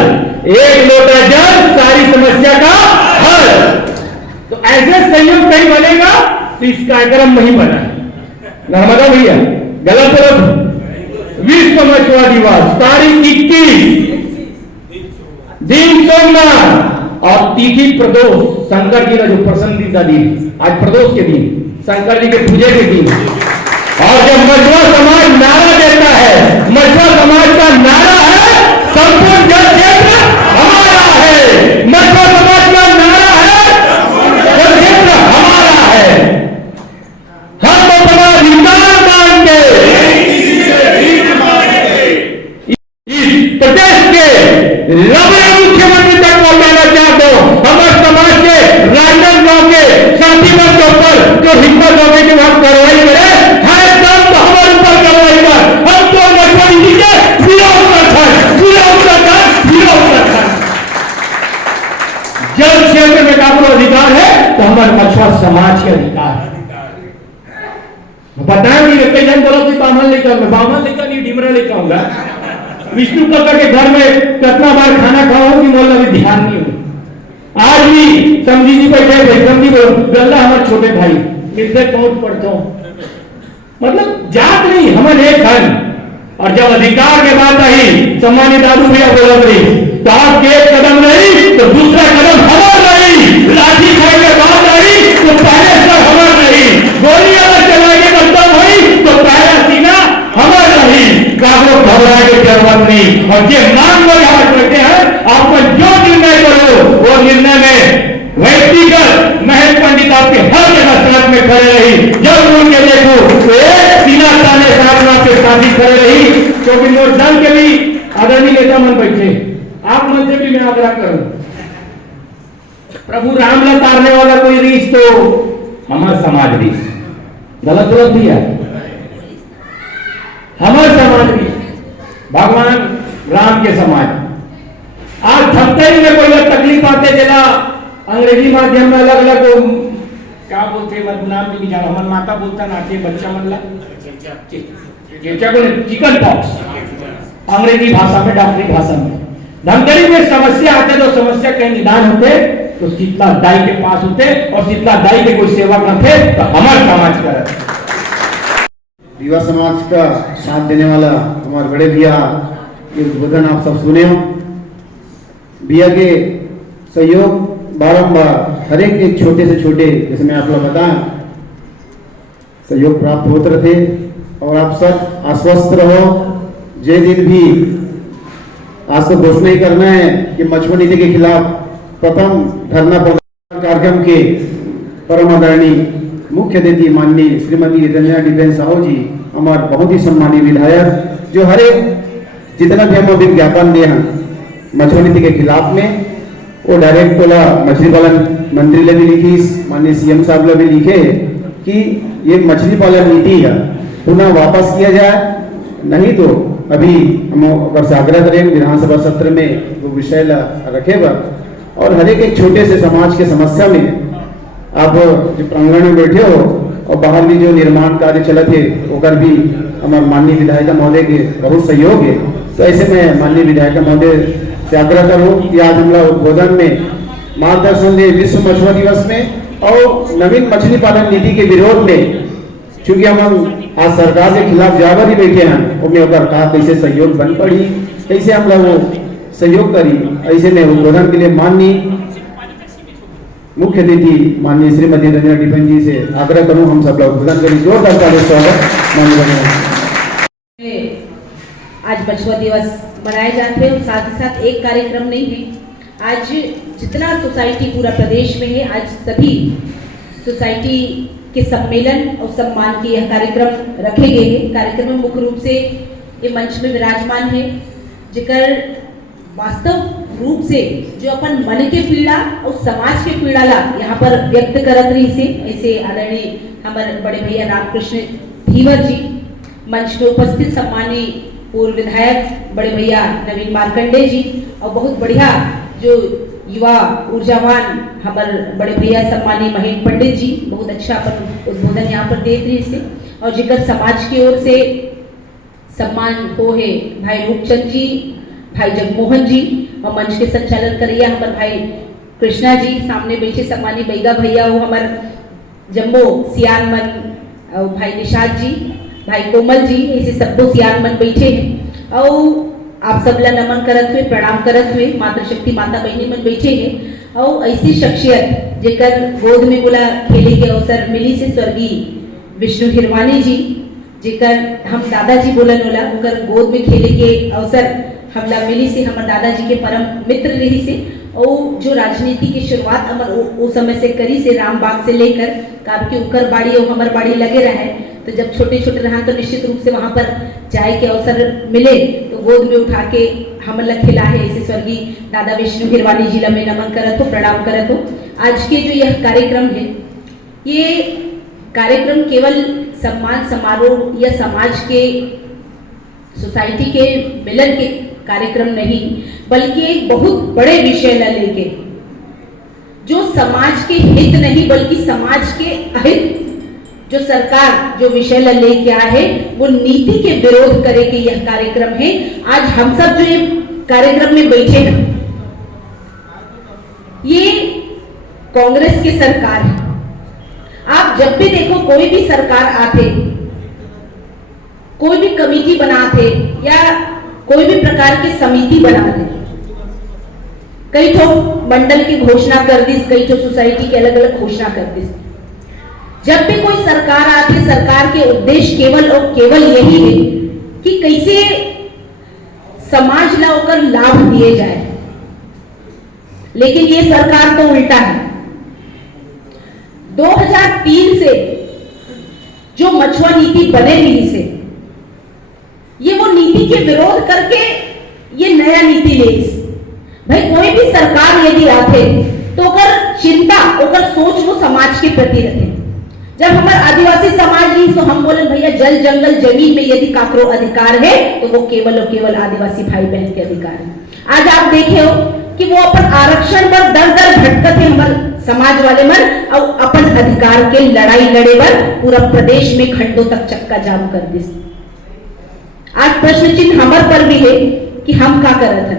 एक लोटा जल सारी समस्या का हल। तो ऐसे संयोग कहीं बनेगा तो इस कार्यक्रम में ही बना नर्मदा भैया गलत तरफ। विश्व मछुआ दिवस तारीख 21 दिन सोमवार और तिथि प्रदोष, शंकर जी का जो पसंदीदा दिन, आज प्रदोष के दिन, शंकर जी के पूजे के दिन। और जब मछुआ समाज नारा देता है, मछुआ समाज का नारा है संपूर्ण जल क्षेत्र हमारा है। मछुआ समाज का नारा है जल क्षेत्र हमारा है। हम अपना अधिकार मांगते इस प्रदेश के लंबे मुख्यमंत्री तक को कहना चाहता हूं, हमारे समाज के राजन गांव के साथी के ऊपर जो हिम्मत होगी कि हम कार्रवाई करें, हर काम तो हमारे ऊपर कार्रवाई कर। हम तो मछुआरी जी के विरोध जल क्षेत्र में आपको अधिकार है तो हमारे मछुआ समाज के अधिकार है। बताया नहीं, कई जन बोलो कि बामन लेकर, मैं बामन लेकर नहीं डिमरा लेकर आऊंगा। विष्णु काका के घर में कितना बार खाना खाओ कि मोला भी ध्यान नहीं हो। आज भी समझी जी बैठे समझी गल्ला हमारे छोटे भाई मिलते पहुंच पड़ता हूं, मतलब जात नहीं हमारे एक घर। और जब अधिकार के बात आई सम्मानित दादू भैया बोला तो आपके एक कदम नहीं तो दूसरा कदम हमारा नहीं, लाठी खाई के बात आई तो पहले सर हमारा नहीं, गोली अगर चलाएंगे बदम हुई तो पहला सीना हमारा नहीं। कागज घबरा के जरूरत नहीं। और ये मांग लोग यहाँ बैठे हैं, आपको जो निर्णय करो वो निर्णय में व्यक्तिगत महेंद्र पंडित आपके हर जगह साथ में खड़े रही। जब उनके देखो तो बिना ताने साथ में आपके साथी खड़े रही, क्योंकि वो दल के भी आदरणीय नेता मन बैठे। आप मन से भी मैं आग्रह करूं, प्रभु राम ला तारने वाला कोई रीस तो हमारे समाज रीस गलत गलत दिया, हमारे समाज रीस भगवान राम के समाज। आज धमतरी में कोई तकलीफ आते जला अंग्रेजी माध्यम में अलग अलग क्या बोलते नाम भी नहीं जाना, मन माता बोलता नाते बच्चा मन ला चिकन पॉक्स अंग्रेजी भाषा में, डॉक्टरी भाषा में। धमतरी में समस्या आते तो समस्या के निदान होते तो शीतला दाई के पास होते, और शीतला दाई के कोई सेवा करते तो हमारे समाज का युवा समाज का साथ देने वाला हमारे बड़े भैया के उद्बोधन आप सब सुने हो। भैया के सहयोग बारंबार हर एक छोटे से छोटे, जैसे मैं आप लोग बताएं, सहयोग प्राप्त होते रहते। और आप सब आश्वस्त रहो, जे दिन भी आज तो घोषणा ही करना है कि मछुआ नीति के खिलाफ प्रथम धरना प्रदर्शन कार्यक्रम के परम आदरणीय मुख्य अतिथि माननीय श्रीमती रंजना डिपेन साहू जी, हमारे बहुत ही सम्मानीय विधायक, जो हर एक जितना भी हम विज्ञापन दिए हैं मछुआ नीति के खिलाफ में, वो डायरेक्ट बोला मछली पालन मंत्री ने भी लिखी, माननीय सीएम साहब ने भी लिखे कि ये मछली पालन नीति है पुनः वापस किया जाए, नहीं तो अभी हम अगर से आग्रह करें विधानसभा सत्र में वो विषय रखेगा। और हर एक छोटे से समाज के समस्या में आप जो प्रांगण में बैठे हो और बाहर भी जो निर्माण कार्य चले थे ओकर भी हमारे माननीय विधायक महोदय के बहुत सहयोग है। तो ऐसे में माननीय विधायक महोदय से आग्रह करूं कि आज हम लोग उद्बोधन में मार्गदर्शन दे विश्व मछुआ दिवस में और नवीन मछली पालन नीति के विरोध में, क्योंकि हम आज सरकार के खिलाफ जाकर ही बैठे हैं, उनमें अगर कहा कैसे सहयोग बन पड़ी, कैसे हम लोग वो सहयोग करी। ऐसे में उद्बोधन के लिए माननीय मुख्य अतिथि माननीय श्रीमती रंजना डिपेन जी से आग्रह करूं हम सब लोग उद्बोधन करें। जोरदार ताली स्वागत माननीय। आज मछुआ दिवस मनाए जाते हैं और साथ ही साथ एक कार्यक्रम नहीं है, आज जितना सोसाइटी पूरा प्रदेश में है, आज सभी सोसाइटी के सम्मेलन और सम्मान के यह कार्यक्रम रखे गए हैं। कार्यक्रम में मुख्य रूप से ये मंच में विराजमान है जिकर वास्तव रूप से जो अपन मन के पीड़ा और समाज के पीड़ा ला यहाँ पर व्यक्त करत रही से, ऐसे आदरणीय हमारे बड़े भैया रामकृष्ण धीवर जी, मंच में उपस्थित सम्मानीय पूर्व विधायक बड़े भैया नवीन मार्कंडे जी, और बहुत बढ़िया जो युवा ऊर्जावान हमारे बड़े भैया सम्मानीय महेंद्र पंडित जी, बहुत अच्छा अपन उद्बोधन यहाँ पर देख रही से। और जिकर समाज की ओर से सम्मान हो है भाई रूपचंद जी, भाई जगमोहन जी, और मंच के संचालन करिए हमारे भाई कृष्णा जी, सामने बैठे सम्मानीय बैगा भैया हो हमारे जम्बो सियान मन, और भाई निषाद जी, भाई कोमल जी, ऐसे सबको सियान मन बैठे हैं। और आप सब ला नमन करत हुए, प्रणाम करत हुए, मातृशक्ति माता बहनी मन बैठे हैं। और ऐसी शख्सियत जेकर गोद में बोला खेले के अवसर मिली से स्वर्गीय विष्णु हिरवानी जी, जेकर हम दादाजी बोलन होला, उनकर गोद में खेले के अवसर हमला मिली से हमारे दादाजी के परम मित्र रही से। और जो राजनीति की शुरुआत अमर उस समय से करी से रामबाग से लेकर काब की उकर बाड़ी और हमार बाड़ी लगे रहे, तो जब छोटे छोटे रहा तो निश्चित रूप से वहां पर जाए के अवसर मिले तो गोद में उठा के हमला खिला है। ऐसे स्वर्गीय दादा विष्णु हिरवानी जी ला मैं नमन करत हो, प्रणाम करत हो। आज के जो यह कार्यक्रम है, ये कार्यक्रम केवल सम्मान समारोह या समाज के सोसाइटी के मिलन के कार्यक्रम नहीं, बल्कि एक बहुत बड़े विषय ला लेके जो समाज के हित नहीं बल्कि समाज के अहित जो सरकार जो विषय ला लेके आया है वो नीति के विरोध करे के यह कार्यक्रम है। आज हम सब जो ये कार्यक्रम में बैठे हैं, ये कांग्रेस की सरकार है। आप जब भी देखो कोई भी सरकार आते, कोई भी कमेटी बनाते या कोई भी प्रकार की समिति बनाते, कई तो मंडल की घोषणा कर दी, कई तो सोसाइटी की अलग अलग घोषणा कर दी। जब भी कोई सरकार आती, सरकार के उद्देश्य केवल और केवल यही है कि कैसे समाज ला होकर लाभ दिए जाए। लेकिन ये सरकार तो उल्टा है। 2003 से जो मछुआ नीति बने नहीं से, ये वो नीति के विरोध करके ये नया नीति ले। भाई कोई भी सरकार यदि आते तो ओकर चिंता, ओकर सोच वो समाज के प्रति रहते। जब हमारे आदिवासी समाज रही तो हम बोले भैया जल जंगल जमीन में यदि काकरो अधिकार है तो वो केवल और केवल आदिवासी भाई बहन के अधिकार है। आज आप देखे हो कि वो अपन आरक्षण पर दर दर भटकत है हमारे समाज वाले मन, और अपन अधिकार के लड़ाई लड़े पर पूरा प्रदेश में खंडों तक चक्का जाम कर दी। आज प्रश्न चिन्ह हमारे पर भी है कि हम क्या कर रहे थे।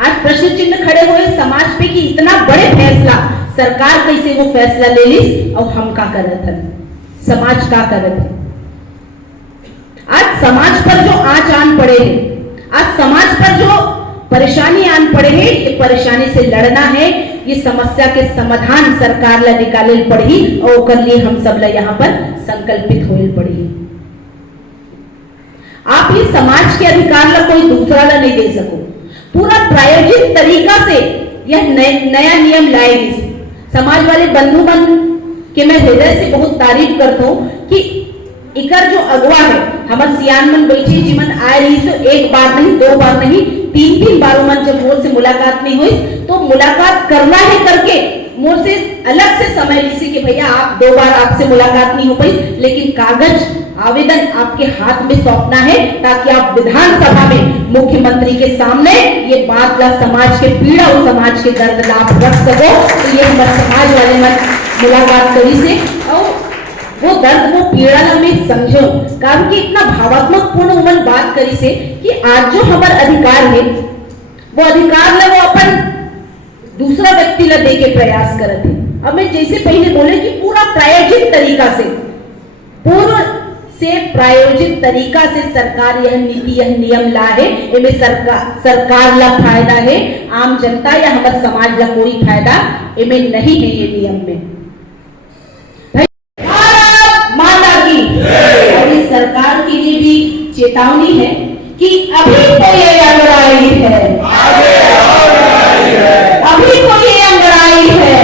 आज प्रश्न चिन्ह खड़े हुए समाज पे कि इतना बड़े फैसला सरकार कैसे वो फैसला ले ली और हम क्या कर रहे थे, समाज क्या कर रहे थे। आज समाज पर जो आंच आन पड़े हैं, आज समाज पर जो परेशानी आन पड़े हैं, ये परेशानी से लड़ना है, ये समस्या के समाधान सरकार ला निकाले पड़ी और कर लिए हम सब ला यहाँ पर संकल्पित होल पड़ी। आप ये समाज के अधिकार ला कोई दूसरा ला नहीं दे सको। पूरा प्रायोजित तरीका से यह नया नियम लाएगी। समाज वाले बंधु मन के मैं हृदय से बहुत तारीफ करता हूँ कि इकर जो अगवा है हमारे सियान मन बैठे जीवन आए रही तो एक बार नहीं, दो बार नहीं, तीन बार मन जब मोर से मुलाकात नहीं हुई तो मुलाकात करना है करके मोर से अलग से समय ली कि भैया आप 2 बार आपसे मुलाकात नहीं हो पाई, लेकिन कागज आवेदन आपके हाथ में सौंपना है ताकि आप विधानसभा में मुख्यमंत्री के सामने ये बात ला समाज के पीड़ा और समाज के दर्द ला आप रख सको। तो ये हमारे समाज वाले मन मुलाकात करी से और वो दर्द वो पीड़ा ला में समझो, कारण कि इतना भावात्मक पूर्ण उमन बात करी से कि आज जो हमारा अधिकार है वो अधिकार ला वो अपन दूसरा व्यक्ति ला दे के प्रयास करते। अब मैं जैसे पहले बोले कि पूरा प्रायोजित तरीका से, पूर्व से प्रायोजित तरीका से सरकार यह नीति यह नियम ला है, इनमें सरकार ला फायदा है, आम जनता या हमारे समाज ला कोई फायदा इनमें नहीं है। ये नियम में भारत माता की और इस सरकार के लिए भी चेतावनी है कि अभी तो ये अंगड़ाई है, अभी तो ये अंगड़ाई है,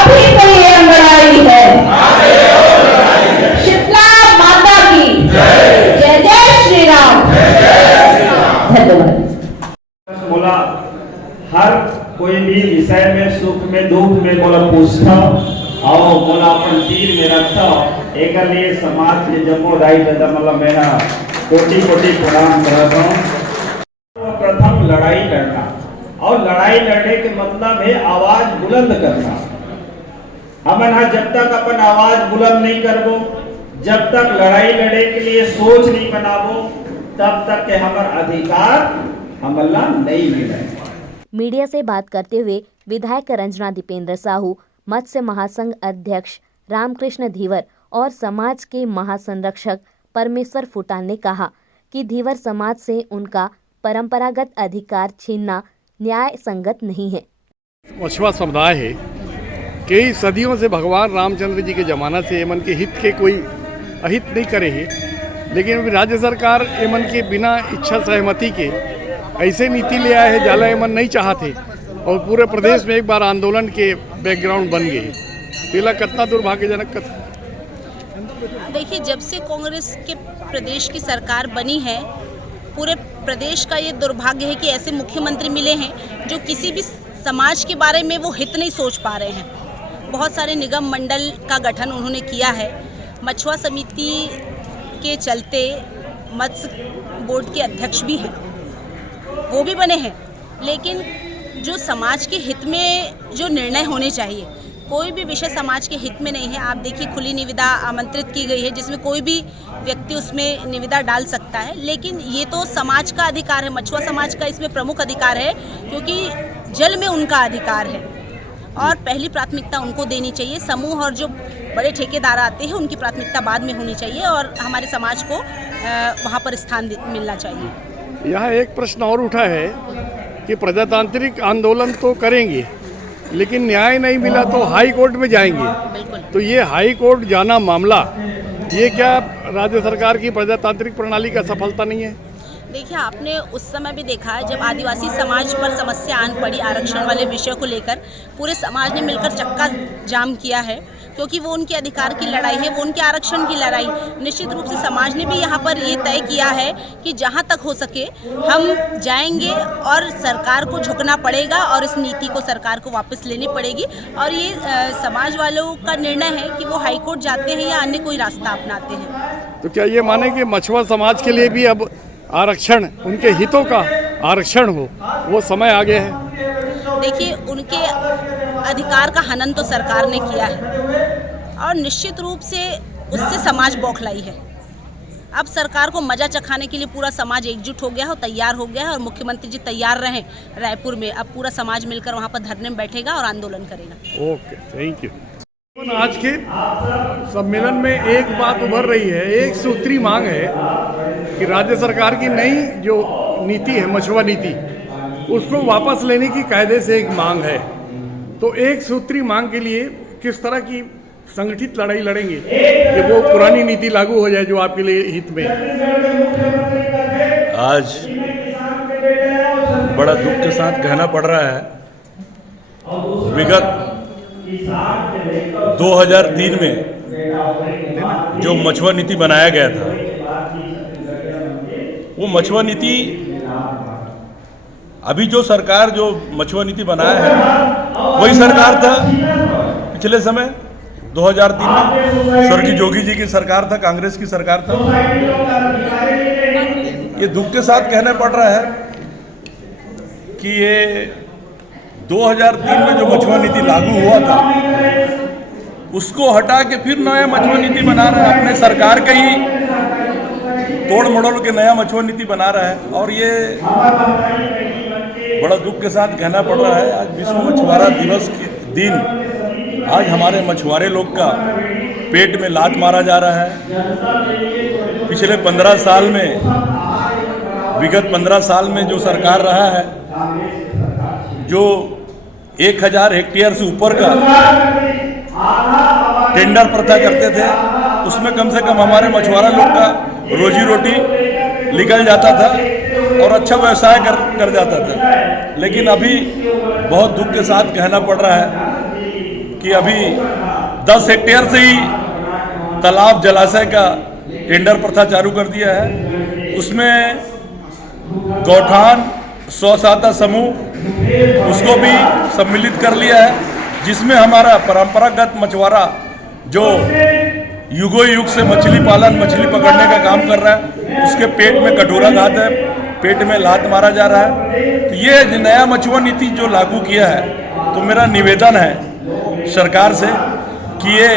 अभी तो ये अंगड़ाई है। शीतला माता की जय जय श्री राम। धन्यवाद। बोला हर कोई भी विषय में सुख में दुख में बोला पूछता और बोला अपन तीर में रखता। एक लिए समाज के जम्मो राई दादा मतलब मेरा कोटि कोटि प्रणाम करता हूँ। प्रथम लड़ाई लड़ना और लड़ाई लड़ने के मतलब है आवाज बुलंद करना। हमन जब तक अपन आवाज बुलंद नहीं करबो, जब तक लड़ाई लड़े के लिए सोच नहीं बनाबो, तब तक के हमार अधिकार हमला नहीं मिले। मीडिया से बात करते हुए विधायक रंजना दीपेंद्र साहू, मत्स्य महासंघ अध्यक्ष रामकृष्ण धीवर और समाज के महासंरक्षक परमेश्वर फुटान ने कहा कि धीवर समाज से उनका परंपरागत अधिकार छीनना न्याय संगत नहीं है। मछुआ समुदाय है कई सदियों से भगवान रामचंद्र जी के जमाना से एमन के हित के कोई अहित नहीं करे है, लेकिन राज्य सरकार एमन के बिना इच्छा सहमति के ऐसे नीति ले आए है जाला एमन नहीं चाहते और पूरे प्रदेश में एक बार आंदोलन के बैकग्राउंड बन गए। पहला कितना दुर्भाग्यजनक। देखिए, जब से कांग्रेस के प्रदेश की सरकार बनी है, पूरे प्रदेश का ये दुर्भाग्य है कि ऐसे मुख्यमंत्री मिले हैं जो किसी भी समाज के बारे में वो हित नहीं सोच पा रहे हैं। बहुत सारे निगम मंडल का गठन उन्होंने किया है। मछुआ समिति के चलते मत्स्य बोर्ड के अध्यक्ष भी हैं, वो भी बने हैं, लेकिन जो समाज के हित में जो निर्णय होने चाहिए, कोई भी विषय समाज के हित में नहीं है। आप देखिए, खुली निविदा आमंत्रित की गई है जिसमें कोई भी व्यक्ति उसमें निविदा डाल सकता है, लेकिन ये तो समाज का अधिकार है, मछुआ समाज का इसमें प्रमुख अधिकार है, क्योंकि जल में उनका अधिकार है और पहली प्राथमिकता उनको देनी चाहिए। समूह और जो बड़े ठेकेदार आते हैं उनकी प्राथमिकता बाद में होनी चाहिए और हमारे समाज को वहाँ पर स्थान मिलना चाहिए। यहाँ एक प्रश्न और उठा है कि प्रजातांत्रिक आंदोलन तो करेंगे लेकिन न्याय नहीं मिला तो हाई कोर्ट में जाएंगे। तो ये हाई कोर्ट जाना मामला, ये क्या राज्य सरकार की प्रजातांत्रिक प्रणाली का सफलता नहीं है? देखिए, आपने उस समय भी देखा है जब आदिवासी समाज पर समस्या आन पड़ी आरक्षण वाले विषय को लेकर, पूरे समाज ने मिलकर चक्का जाम किया है। क्योंकि वो उनके अधिकार की लड़ाई है, वो उनके आरक्षण की लड़ाई। निश्चित रूप से समाज ने भी यहाँ पर ये तय किया है कि जहाँ तक हो सके हम जाएंगे और सरकार को झुकना पड़ेगा और इस नीति को सरकार को वापस लेनी पड़ेगी। और ये समाज वालों का निर्णय है कि वो हाईकोर्ट जाते हैं या अन्य कोई रास्ता अपनाते हैं। तो क्या ये माने कि मछुआ समाज के लिए भी अब आरक्षण, उनके हितों का आरक्षण हो, वो समय आ गया है? देखिए, उनके अधिकार का हनन तो सरकार ने किया है और निश्चित रूप से उससे समाज बौखलाई है। अब सरकार को मजा चखाने के लिए पूरा समाज एकजुट हो गया है और तैयार हो गया है, और मुख्यमंत्री जी तैयार रहें रायपुर में। अब पूरा समाज मिलकर वहाँ पर धरने में बैठेगा और आंदोलन करेगा। Okay, thank you. आज के सम्मेलन में एक बात उभर रही है, एक सूत्री मांग है कि राज्य सरकार की नई जो नीति है, मछुआ नीति, उसको वापस लेने की कायदे से एक मांग है। तो एक सूत्री मांग के लिए किस तरह की संगठित लड़ाई लड़ेंगे कि वो पुरानी नीति लागू हो जाए जो आपके लिए हित में? आज बड़ा दुख के साथ कहना पड़ रहा है, विगत 2003 में जो मछुआ नीति बनाया गया था, वो मछुआ नीति, अभी जो सरकार जो मछुआ नीति बनाया है वही सरकार था पिछले समय 2003 में। स्वर्गीय जोगी जी की सरकार था, कांग्रेस की सरकार था। ये दुख के साथ कहना पड़ रहा है कि ये 2003 में जो मछुआ नीति लागू हुआ था उसको हटा के फिर नया मछुआ नीति बना रहा है, अपने सरकार का ही तोड़ मड़ोड़ के नया मछुआ नीति बना रहा है। और ये बड़ा दुख के साथ कहना पड़ रहा है, आज विश्व मछुआरा दिवस के दिन आज हमारे मछुआरे लोग का पेट में लात मारा जा रहा है। पिछले 15 साल में, विगत 15 साल में जो सरकार रहा है, जो 1000 हेक्टेयर से ऊपर का टेंडर प्रथा करते थे, उसमें कम से कम हमारे मछुआरा लोग का रोजी रोटी निकल जाता था और अच्छा व्यवसाय कर जाता था। लेकिन अभी बहुत दुख के साथ कहना पड़ रहा है कि अभी 10 हेक्टेयर से ही तालाब जलाशय का टेंडर प्रथा चालू कर दिया है। उसमें गौठान स्वसहायता समूह उसको भी सम्मिलित कर लिया है, जिसमें हमारा परंपरागत मछुआरा जो युगों युग से मछली पालन, मछली पकड़ने का काम कर रहा है, उसके पेट में कटोरा घात है, पेट में लात मारा जा रहा है। तो ये नया मछुआ नीति जो लागू किया है, तो मेरा निवेदन है सरकार से कि ये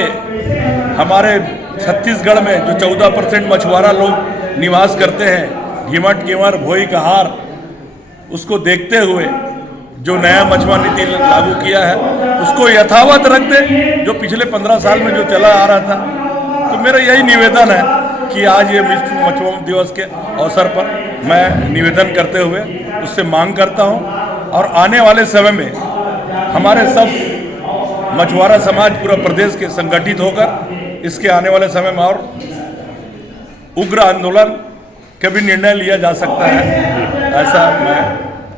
हमारे छत्तीसगढ़ में जो 14% मछुआरा लोग निवास करते हैं, घीमट, गेवर, भोई, कहार, उसको देखते हुए जो नया मछुआ नीति लागू किया है उसको यथावत रख दे, जो पिछले 15 साल में जो चला आ रहा था। तो मेरा यही निवेदन है कि आज ये विश्व मछुआ दिवस के अवसर पर मैं निवेदन करते हुए उससे मांग करता हूं, और आने वाले समय में हमारे सब मछुआरा समाज पूरा प्रदेश के संगठित होकर इसके आने वाले समय में और उग्र आंदोलन का भी निर्णय लिया जा सकता है, ऐसा मैं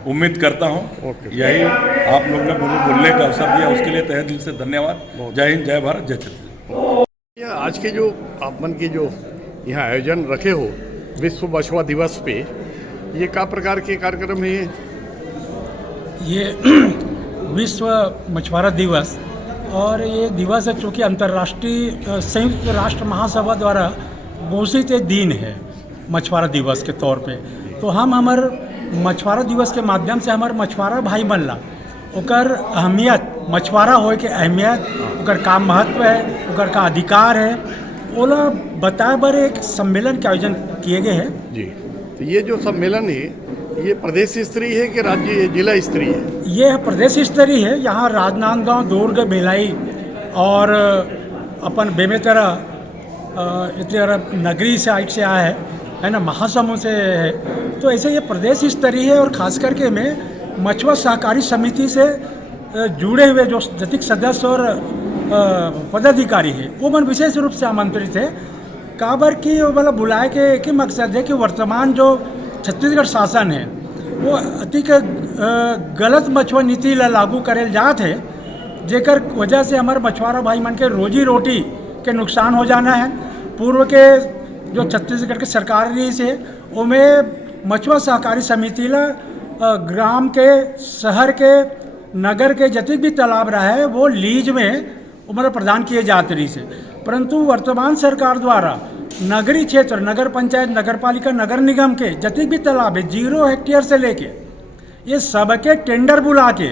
उम्मीद करता हूं। यही आप लोग ने मुझे बोलने का अवसर दिया, उसके लिए तहे दिल से धन्यवाद। जय हिंद, जय भारत, जय छत्तीसगढ़। आज के जो आप मन के जो यहाँ आयोजन रखे हो विश्व मछुआ दिवस पे, ये क्या प्रकार के कार्यक्रम है? ये विश्व मछुआरा दिवस, और ये दिवस है चूँकि अंतर्राष्ट्रीय संयुक्त राष्ट्र महासभा द्वारा घोषित एक दिन है मछुआरा दिवस के तौर पे। तो हम हमार मछुआरा दिवस के माध्यम से हमारे मछुआरा भाई बनला ओकर अहमियत, मछुआरा होए के अहमियत, ओकर का महत्व है, ओकर का अधिकार है, ओला बताए बर एक सम्मेलन के आयोजन किए गए हैं जी। तो ये जो सम्मेलन है ये प्रदेश स्तरीय है कि राज्य जिला स्तरीय है? ये प्रदेश स्तरीय है। यहाँ राजनांदगांव, दुर्ग, भिलाई और अपन बेमेतरा नगरी साइड से आया है ना, महासमुंद से है। तो ऐसे ये प्रदेश स्तरीय है, और ख़ास करके में मछुआ सहकारी समिति से जुड़े हुए जो जतिक सदस्य और पदाधिकारी है वो मन विशेष रूप से आमंत्रित है। काबर की वो वाला बुलाए के एक ही मकसद है कि वर्तमान जो छत्तीसगढ़ शासन है वो अधिक गलत मछुआ नीति ला लागू करे जात है, जेकर वजह से हमारे मछुआरा भाई मन के रोजी रोटी के नुकसान हो जाना है। पूर्व के जो छत्तीसगढ़ के सरकार रही से उमें मछुआ सहकारी समिति ला ग्राम के, शहर के, नगर के जतिक भी तालाब रहा है वो लीज में उम्र प्रदान किए जाते रही से। परंतु वर्तमान सरकार द्वारा नगरीय क्षेत्र, नगर पंचायत, नगर पालिका, नगर निगम के जतिक भी तालाब है 0 हेक्टेयर से लेके ये सबके टेंडर बुला के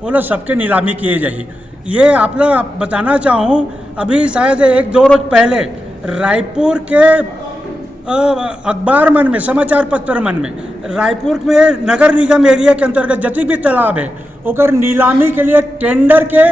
वो लोग सबके नीलामी किए जाही। ये आप लोग बताना चाहूँ, अभी शायद 1-2 रोज पहले रायपुर के अखबार मन में, समाचार पत्र मन में, रायपुर में नगर निगम एरिया के अंतर्गत जतिक भी तालाब है ओकर नीलामी के लिए टेंडर के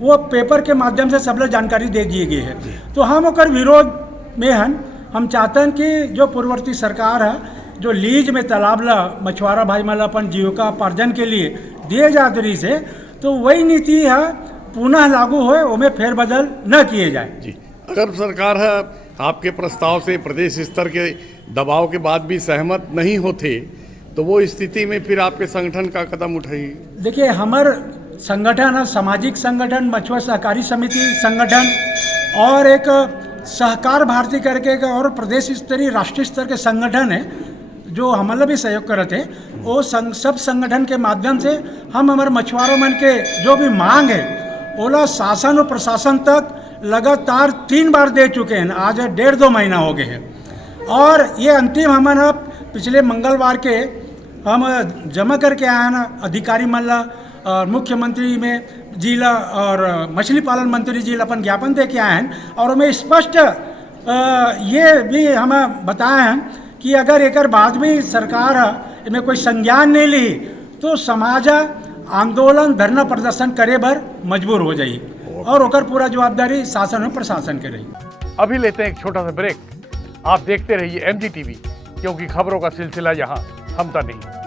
वो पेपर के माध्यम से सब लोग जानकारी दे दिए गए है। तो हम ओकर विरोध में हन। हम चाहते हैं कि जो पूर्ववर्ती सरकार है जो लीज में तालाब ला मछुआरा भाई मन अपन जीविकोपार्जन के लिए दिए जाते रही से, तो वही नीति है पुनः लागू होए, उमें फेरबदल न किए जाए। जी, अगर सरकार है आपके प्रस्ताव से प्रदेश स्तर के दबाव के बाद भी सहमत नहीं होते तो वो स्थिति में फिर आपके संगठन का कदम उठाइए? देखिए, हमार संगठन है सामाजिक संगठन, मछुआ सहकारी समिति संगठन और एक सहकार भारती करके एक और प्रदेश स्तरीय राष्ट्रीय स्तर के संगठन है जो हमारा भी सहयोग करते हैं। वो सब संगठन के माध्यम से हम हमारे मछुआरों मन के जो भी मांग है ओला शासन और प्रशासन तक लगातार 3 बार दे चुके हैं। आज 1.5-2 महीना हो गए हैं और ये अंतिम हमारा पिछले मंगलवार के हम जमा करके आए हैं अधिकारी मन ला और मुख्यमंत्री में जिला और मछली पालन मंत्री जी अपन ज्ञापन दे के आए हैं और हमें स्पष्ट ये भी हमें बताए हैं कि अगर एक बाद भी सरकार इनमें कोई संज्ञान नहीं ली तो समाज आंदोलन, धरना प्रदर्शन करे बर मजबूर हो जाई और ओकर पूरा जवाबदारी शासन और प्रशासन के रही। अभी लेते हैं एक छोटा सा ब्रेक। आप देखते रहिए MG TV, क्योंकि खबरों का सिलसिला यहाँ थमता नहीं।